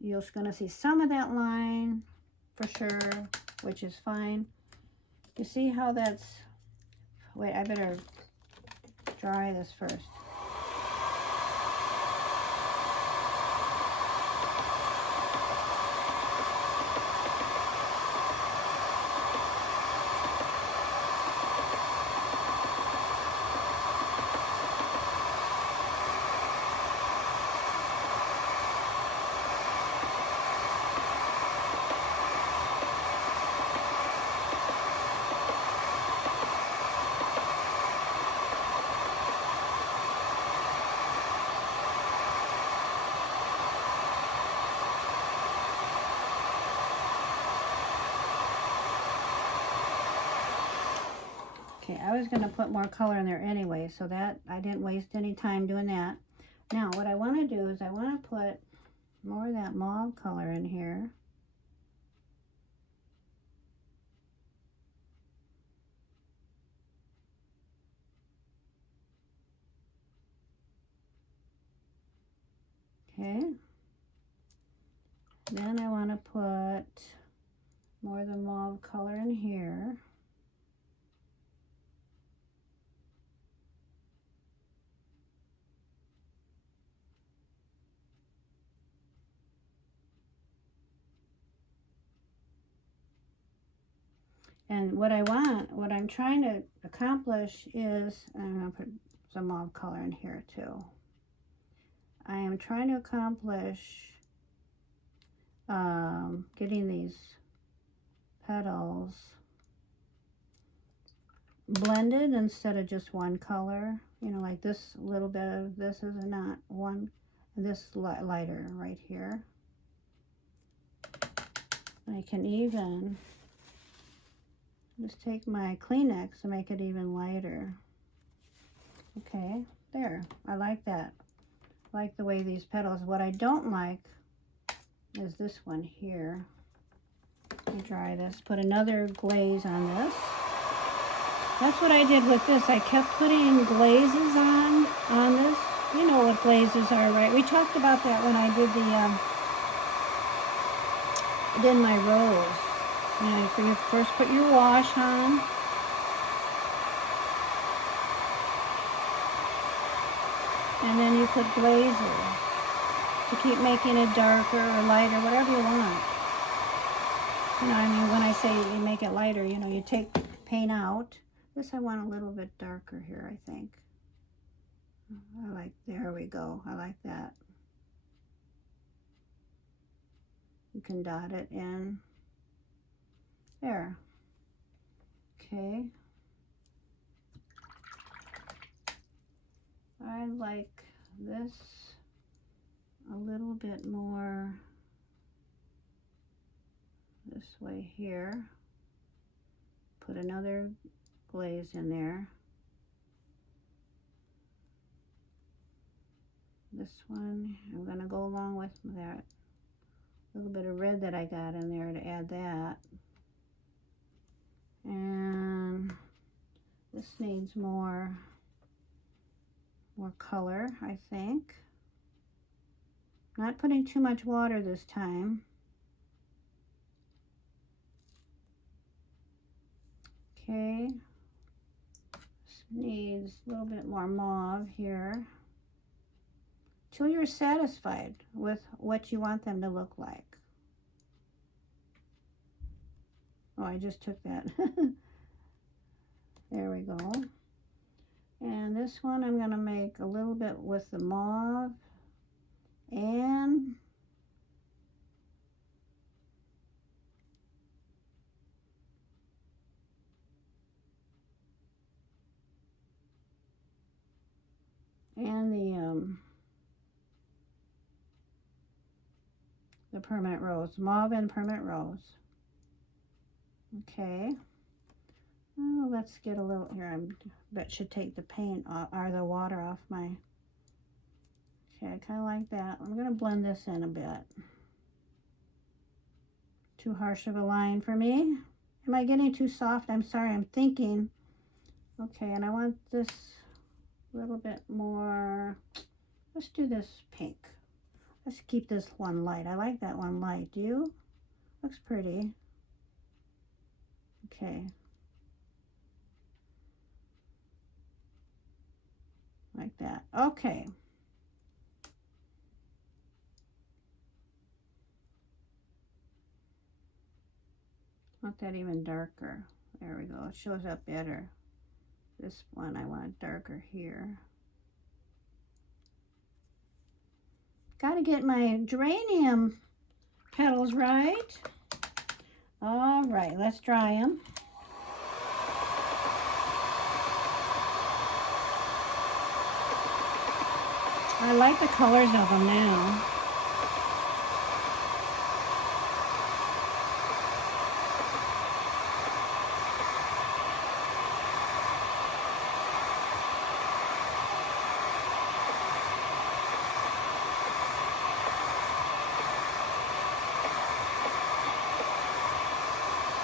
you're gonna see some of that line for sure, which is fine. You see how that's, wait, I better dry this first. Okay, I was going to put more color in there anyway, so that I didn't waste any time doing that. Now, what I want to do is I want to put more of that mauve color in here. Okay. Then I want to put more of the mauve color in here. And what I'm trying to accomplish is, I'm going to put some mauve color in here too. I am trying to accomplish getting these petals blended instead of just one color. You know, like this little bit of this is not one, and this lighter right here. I can even Just take my Kleenex and make it even lighter. Okay, there. I like that. I like the way these petals. What I don't like is this one here. Let me dry this. Put another glaze on this. That's what I did with this. I kept putting glazes on this. You know what glazes are, right? We talked about that when I did my rose. You know, you first put your wash on. And then you put glazes to keep making it darker or lighter, whatever you want. You know, I mean, when I say you make it lighter, you know, you take paint out. This I want a little bit darker here, I think. I like, there we go. I like that. You can dot it in. There. Okay. I like this a little bit more this way here. Put another glaze in there. This one, I'm going to go along with that little bit of red that I got in there to add that. And this needs more color, I think. Not putting too much water this time. Okay. This needs a little bit more mauve here. Till you're satisfied with what you want them to look like. Oh, I just took that. There we go. And this one I'm going to make a little bit with the mauve and the permanent rose, mauve and permanent rose. Okay. Oh, let's get a little here. That should take the paint off, or the water off my. Okay, I kind of like that. I'm going to blend this in a bit. Too harsh of a line for me. Am I getting too soft? I'm sorry, I'm thinking. Okay, and I want this a little bit more. Let's do this pink. Let's keep this one light. I like that one light. Do you? Looks pretty. Okay. Like that. Okay. Want that even darker. There we go. It shows up better. This one I want darker here. Got to get my geranium petals right. All right, let's dry them. I like the colors of them now.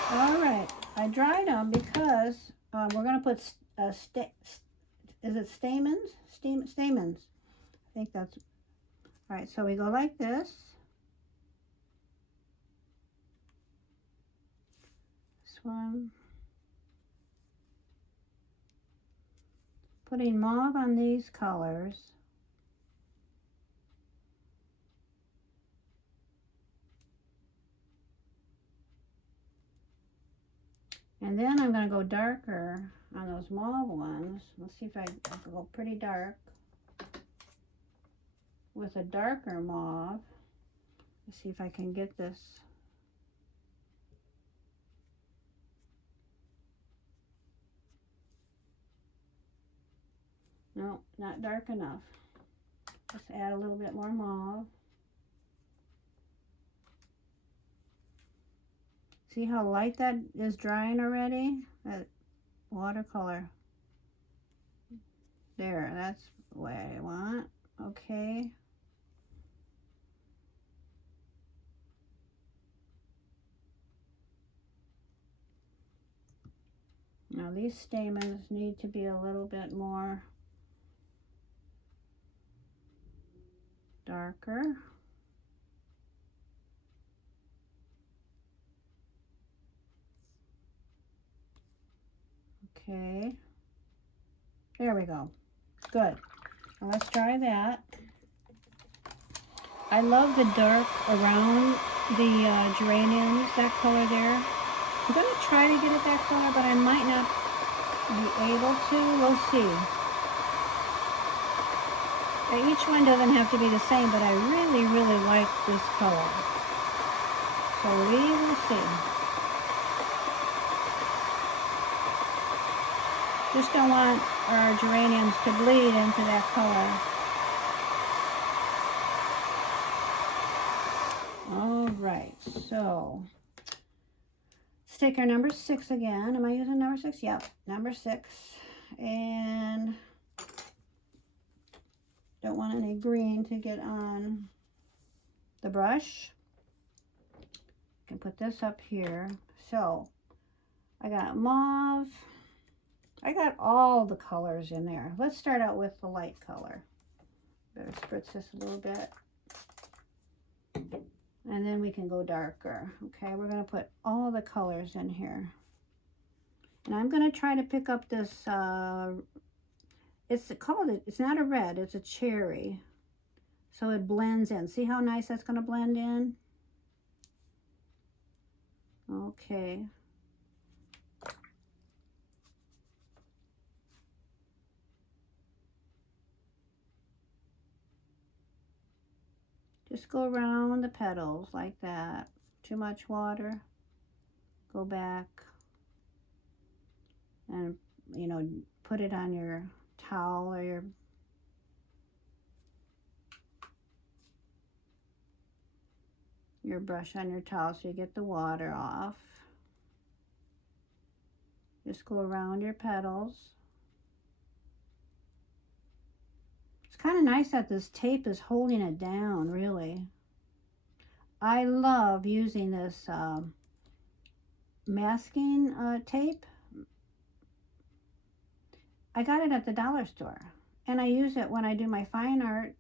All right, I dried them because we're going to put is it stamens? Stamens. I think that's, all right, so we go like this. This one. Putting mauve on these colors. And then I'm going to go darker on those mauve ones. Let's see if I can go pretty dark with a darker mauve. Let's see if I can get this. No, not dark enough. Let's add a little bit more mauve. See how light that is drying already? That watercolor. There, that's the way I want. Okay. Now these stamens need to be a little bit more darker. Okay. There we go. Good. Now let's try that. I love the dark around the geraniums, that color there. I'm going to try to get it that color, but I might not be able to. We'll see. Each one doesn't have to be the same, but I really, really like this color. So we will see. Just don't want our geraniums to bleed into that color. All right, so let's take our number 6 again. Am I using number 6? Yep, number 6. And don't want any green to get on the brush. I can put this up here. So I got mauve. I got all the colors in there. Let's start out with the light color. Better spritz this a little bit. And then we can go darker. Okay, we're going to put all the colors in here. And I'm going to try to pick up this, it's not a red, it's a cherry. So it blends in. See how nice that's going to blend in? Okay. Just go around the petals like that. Too much water. Go back and, you know, put it on your towel or your brush on your towel so you get the water off. Just go around your petals. It's kind of nice that this tape is holding it down, really. I love using this masking tape. I got it at the dollar store, and I use it when I do my fine art.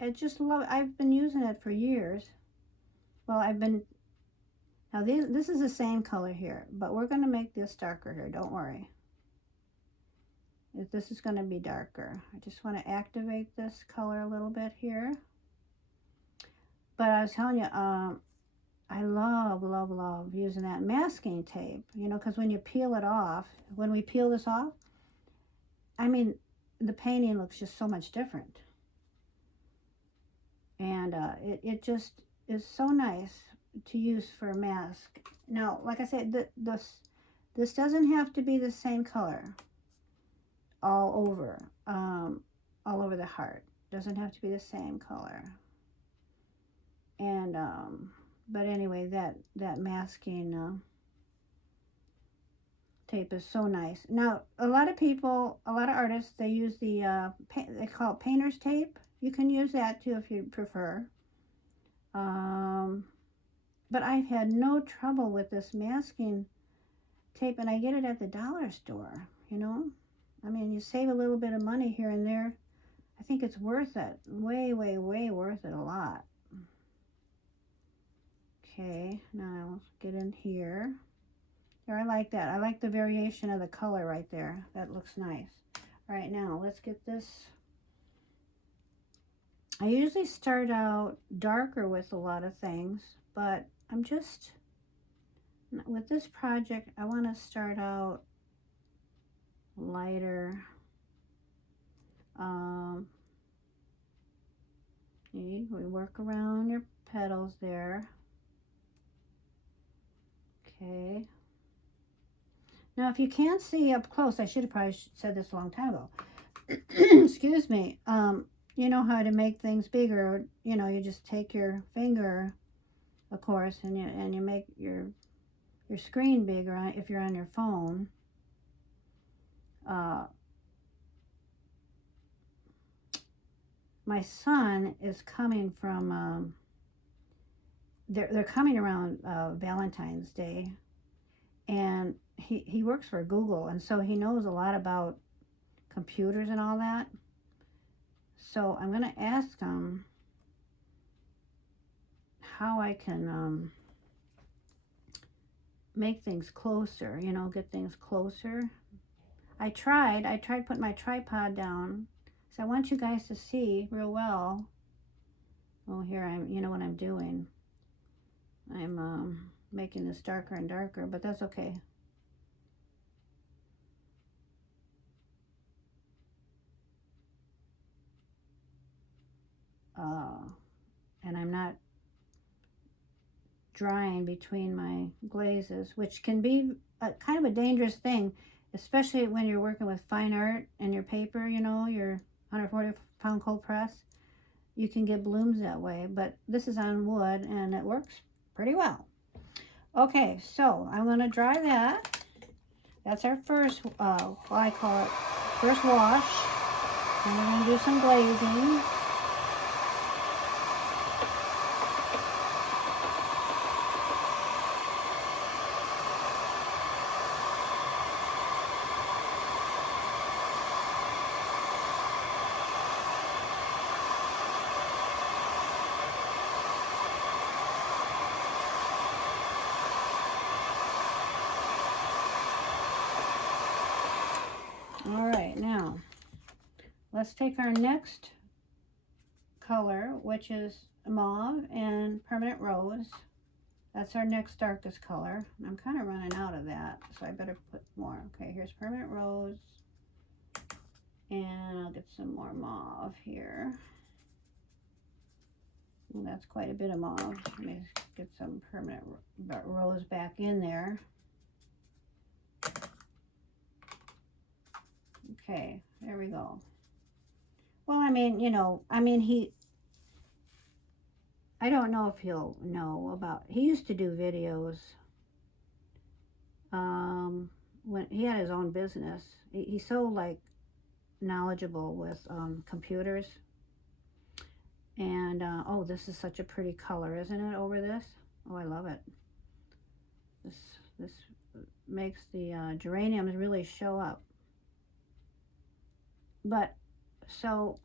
I've been using it for years. Well, now this is the same color here, but we're going to make this darker here, don't worry. This is going to be darker. I just want to activate this color a little bit here. But I was telling you, I love, love, love using that masking tape, you know, because when you peel it off, when we peel this off, I mean, the painting looks just so much different. And it just is so nice to use for a mask. Now, like I said, this doesn't have to be the same color all over the heart. Doesn't have to be the same color. And but anyway, that masking tape is so nice. Now, a lot of artists, they use the they call it painter's tape. You can use that too if you prefer. But I've had no trouble with this masking tape, and I get it at the dollar store, you know. I mean, you save a little bit of money here and there. I think it's worth it. Way, way, way worth it a lot. Okay, now I'll get in here. There, I like that. I like the variation of the color right there. That looks nice. All right, now let's get this. I usually start out darker with a lot of things, but I'm just, with this project, I want to start out lighter. We work around your petals there. Okay. Now, if you can't see up close, I should have probably said this a long time ago. Excuse me. You know how to make things bigger. You know, you just take your finger, of course, and you make your your screen bigger if you're on your phone. My son is coming from, they're coming around Valentine's Day, and he works for Google, and so he knows a lot about computers and all that. So I'm going to ask him how I can make things closer, you know, get things closer. I tried putting my tripod down, so I want you guys to see real well. Oh, here you know what I'm doing. I'm making this darker and darker, but that's okay. And I'm not drying between my glazes, which can be kind of a dangerous thing, especially when you're working with fine art and your paper, you know, your 140-pound cold press. You can get blooms that way, but this is on wood and it works pretty well. Okay, so I'm going to dry that. That's our first, I call it first wash. And we're going to do some glazing. All right, now let's take our next color, which is mauve and permanent rose. That's our next darkest color. I'm kind of running out of that, so I better put more. Okay, here's permanent rose, and I'll get some more mauve here. Well, that's quite a bit of mauve. Let me get some permanent rose back in there. Okay, there we go. Well, I mean, you know, I don't know if he'll know about, he used to do videos when he had his own business. He's so like knowledgeable with computers. And oh, this is such a pretty color, isn't it, over this? Oh, I love it. This makes the geraniums really show up. But so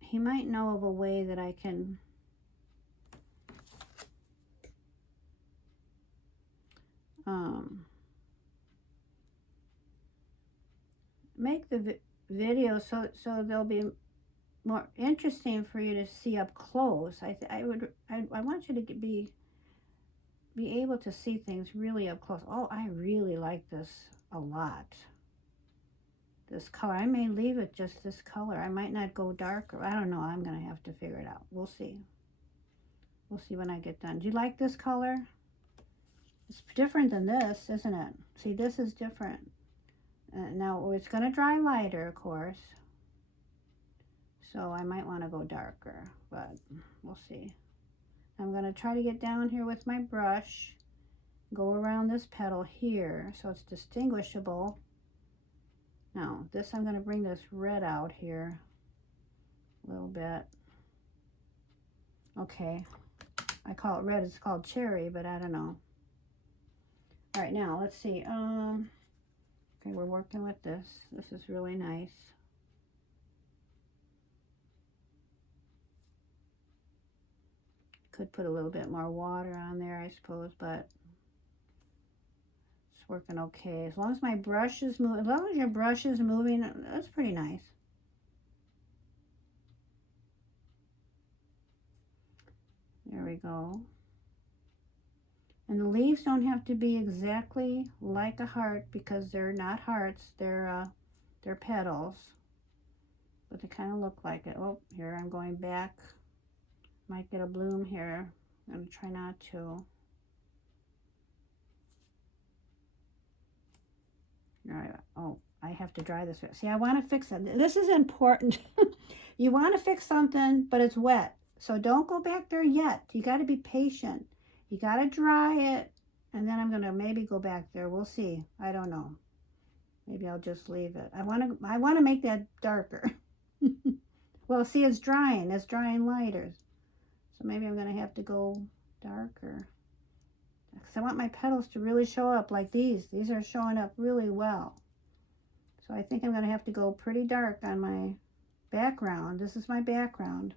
he might know of a way that I can make the video so they'll be more interesting for you to see up close. I want you to be able to see things really up close. Oh, I really like this a lot. This color, I may leave it just this color. I might not go darker. I don't know. I'm gonna have to figure it out. We'll see. We'll see when I get done. Do you like this color? It's different than this, isn't it? See, this is different. Now it's gonna dry lighter, of course. So I might want to go darker, but we'll see. I'm going to try to get down here with my brush, go around this petal here so it's distinguishable. Now this, I'm going to bring this red out here a little bit. Okay, I call it red, it's called cherry, but I don't know. All right, now let's see. Okay, we're working with this. This is really nice. Could put a little bit more water on there, I suppose, but it's working okay. As long as my brush is moving, as long as your brush is moving, that's pretty nice. There we go. And the leaves don't have to be exactly like a heart because they're not hearts, they're petals. But they kind of look like it. Oh, here I'm going back. Might get a bloom here. I'm going to try not to. All right. Oh, I have to dry this. See, I want to fix it. This is important. You want to fix something, but it's wet. So don't go back there yet. You got to be patient. You got to dry it And then I'm going to maybe go back there. We'll see. I don't know. Maybe I'll just leave it. I want to make that darker. Well, see, it's drying. It's drying lighter. So maybe I'm going to have to go darker. Because I want my petals to really show up like these. These are showing up really well. So I think I'm going to have to go pretty dark on my background. This is my background.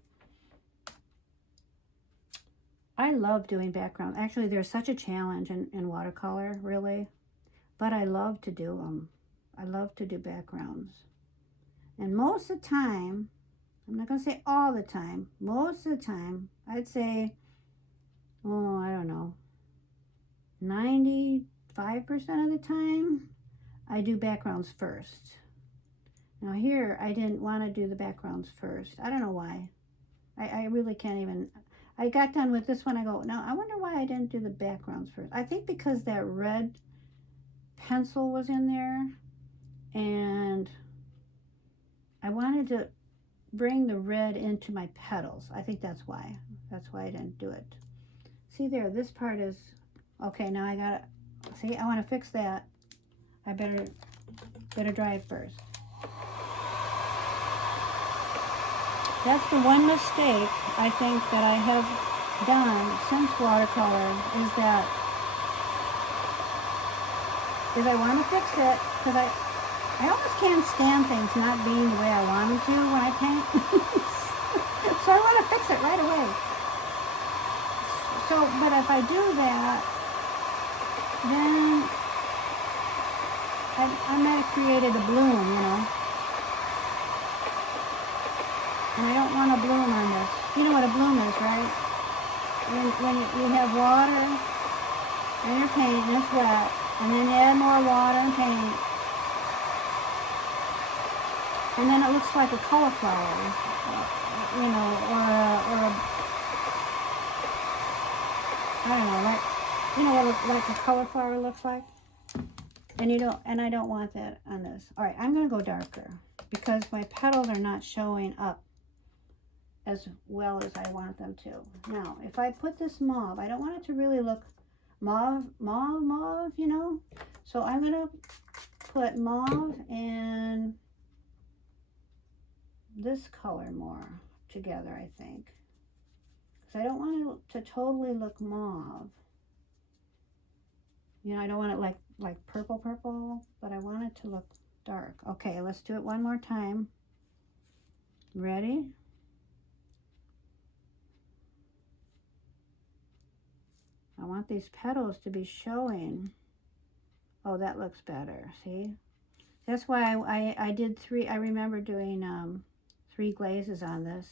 I love doing background. Actually, there's such a challenge in watercolor, really. But I love to do them. I love to do backgrounds. And most of the time, I'm not going to say all the time, most of the time, I'd say, oh, I don't know, 95% of the time, I do backgrounds first. Now here, I didn't want to do the backgrounds first. I don't know why. I really can't even. I got done with this one. I go, now I wonder why I didn't do the backgrounds first. I think because that red pencil was in there and I wanted to bring the red into my petals. I think that's why. That's why I didn't do it. See there, this part is, okay, now I gotta, see, I want to fix that. I better dry it first. That's the one mistake I think that I have done since watercolor is that I want to fix it because I almost can't stand things not being the way I want them to when I paint. So I want to fix it right away. So, but if I do that, then I might have created a bloom, you know. And I don't want a bloom on this. You know what a bloom is, right? When you have water and you're painting and it's wet, and then you add more water and paint, and then it looks like a cauliflower, you know, or a I don't know, like, you know what like a cauliflower looks like? And I don't want that on this. All right, I'm going to go darker because my petals are not showing up as well as I want them to. Now, if I put this mauve, I don't want it to really look mauve, you know? So I'm going to put mauve and this color more together, I think. Because I don't want it to totally look mauve. You know, I don't want it like purple, but I want it to look dark. Okay, let's do it one more time. Ready? I want these petals to be showing. Oh, that looks better, see? That's why I did three, I remember doing 3 glazes on this.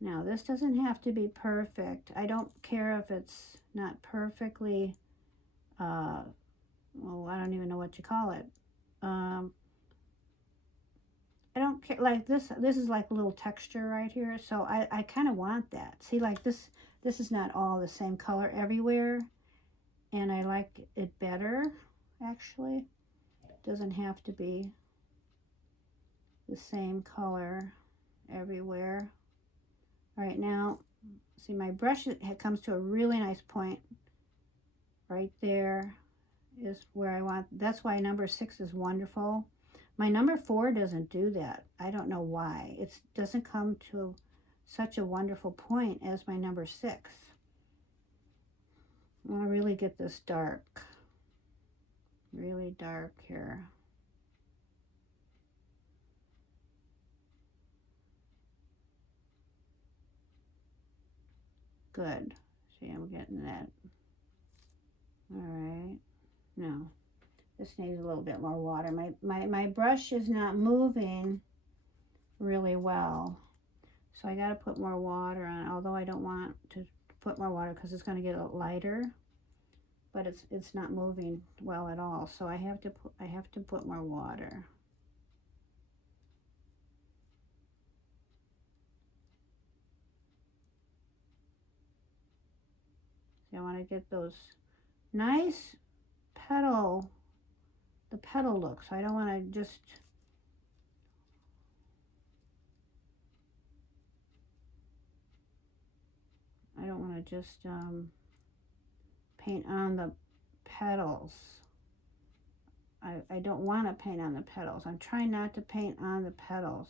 Now, this doesn't have to be perfect. I don't care if it's not perfectly, well, I don't even know what you call it. I don't care, like this is like a little texture right here, so I kind of want that. See, like this is not all the same color everywhere, and I like it better, actually. It doesn't have to be the same color everywhere. All right, now, see my brush, it comes to a really nice point. Right there is where I want, that's why number 6 is wonderful. My number 4 doesn't do that. I don't know why. It doesn't come to such a wonderful point as my number 6. I want to really get this dark. Really dark here. Good. See, I'm getting that. All right. No. This needs a little bit more water. My brush is not moving really well. So I got to put more water on, although I don't want to put more water because it's going to get a little lighter. But it's not moving well at all. So I have to put more water. See, I want to get those nice the petal look. So I don't want to just paint on the petals. I don't want to paint on the petals. I'm trying not to paint on the petals.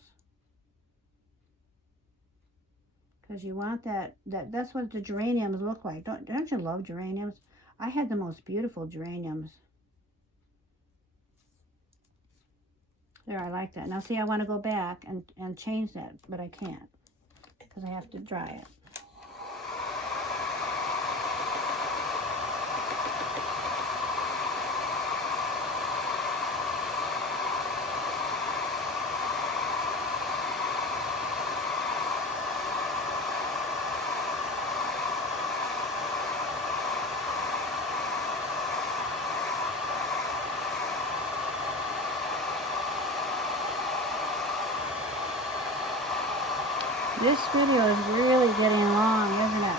Because you want that's what the geraniums look like. Don't you love geraniums? I had the most beautiful geraniums. There, I like that. Now see, I want to go back and change that, but I can't because I have to dry it. This video is really getting long, isn't it?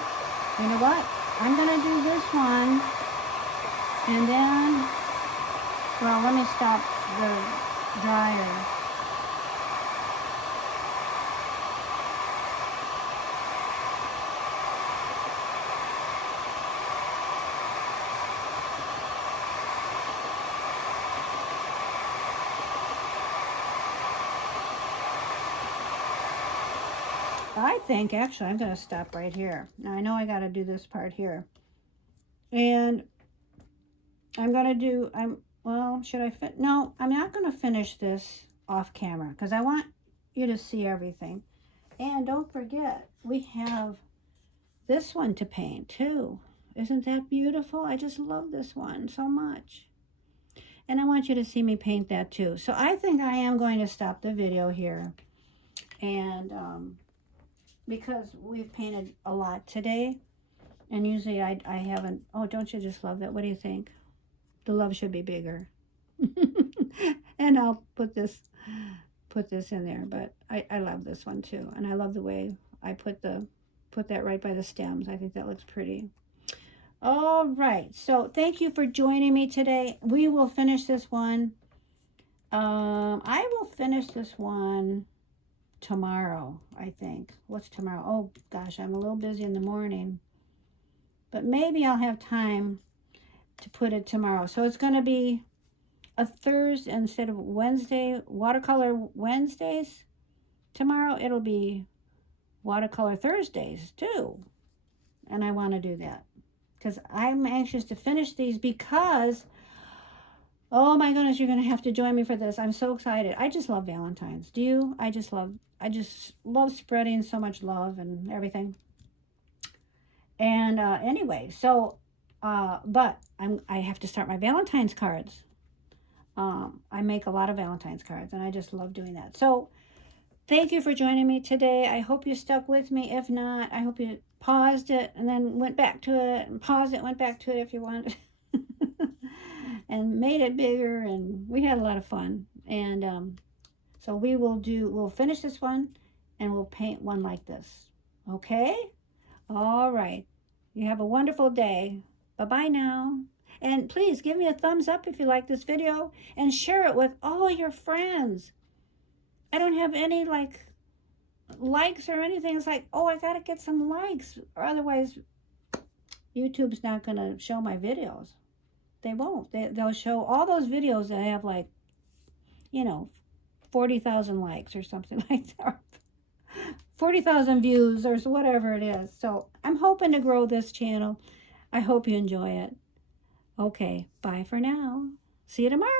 You know what? I'm going to do this one, and then, well, let me stop the dryer. I think, actually, I'm going to stop right here. Now, I know I got to do this part here. And I'm going to do, well, should I fit? No, I'm not going to finish this off camera because I want you to see everything. And don't forget, we have this one to paint too. Isn't that beautiful? I just love this one so much. And I want you to see me paint that too. So I think I am going to stop the video here. And, because we've painted a lot today, and usually I haven't. Oh, don't you just love that? What do you think? The love should be bigger. And I'll put this in there, but I love this one too, and I love the way I put that right by the stems. I think that looks pretty. All right, so thank you for joining me today. We will finish this one. I will finish this one tomorrow, I think. What's tomorrow? Oh gosh, I'm a little busy in the morning, but maybe I'll have time to put it tomorrow. So it's going to be a Thursday instead of Wednesday, watercolor Wednesdays. Tomorrow it'll be watercolor Thursdays too, and I want to do that because I'm anxious to finish these because, oh my goodness, you're going to have to join me for this. I'm so excited. I just love Valentine's. Do you? I just love spreading so much love and everything. And anyway, so, but I have to start my Valentine's cards. I make a lot of Valentine's cards, and I just love doing that. So thank you for joining me today. I hope you stuck with me. If not, I hope you paused it and then went back to it, and paused it, went back to it if you want. And made it bigger, and we had a lot of fun. And so we'll finish this one, and we'll paint one like this. Okay? All right. You have a wonderful day. Bye-bye now. And please give me a thumbs up if you like this video, and share it with all your friends. I don't have any likes or anything. It's like, oh, I got to get some likes, or otherwise YouTube's not going to show my videos. They won't. They'll show all those videos that have 40,000 likes or something like that. 40,000 views or whatever it is. So I'm hoping to grow this channel. I hope you enjoy it. Okay, bye for now. See you tomorrow.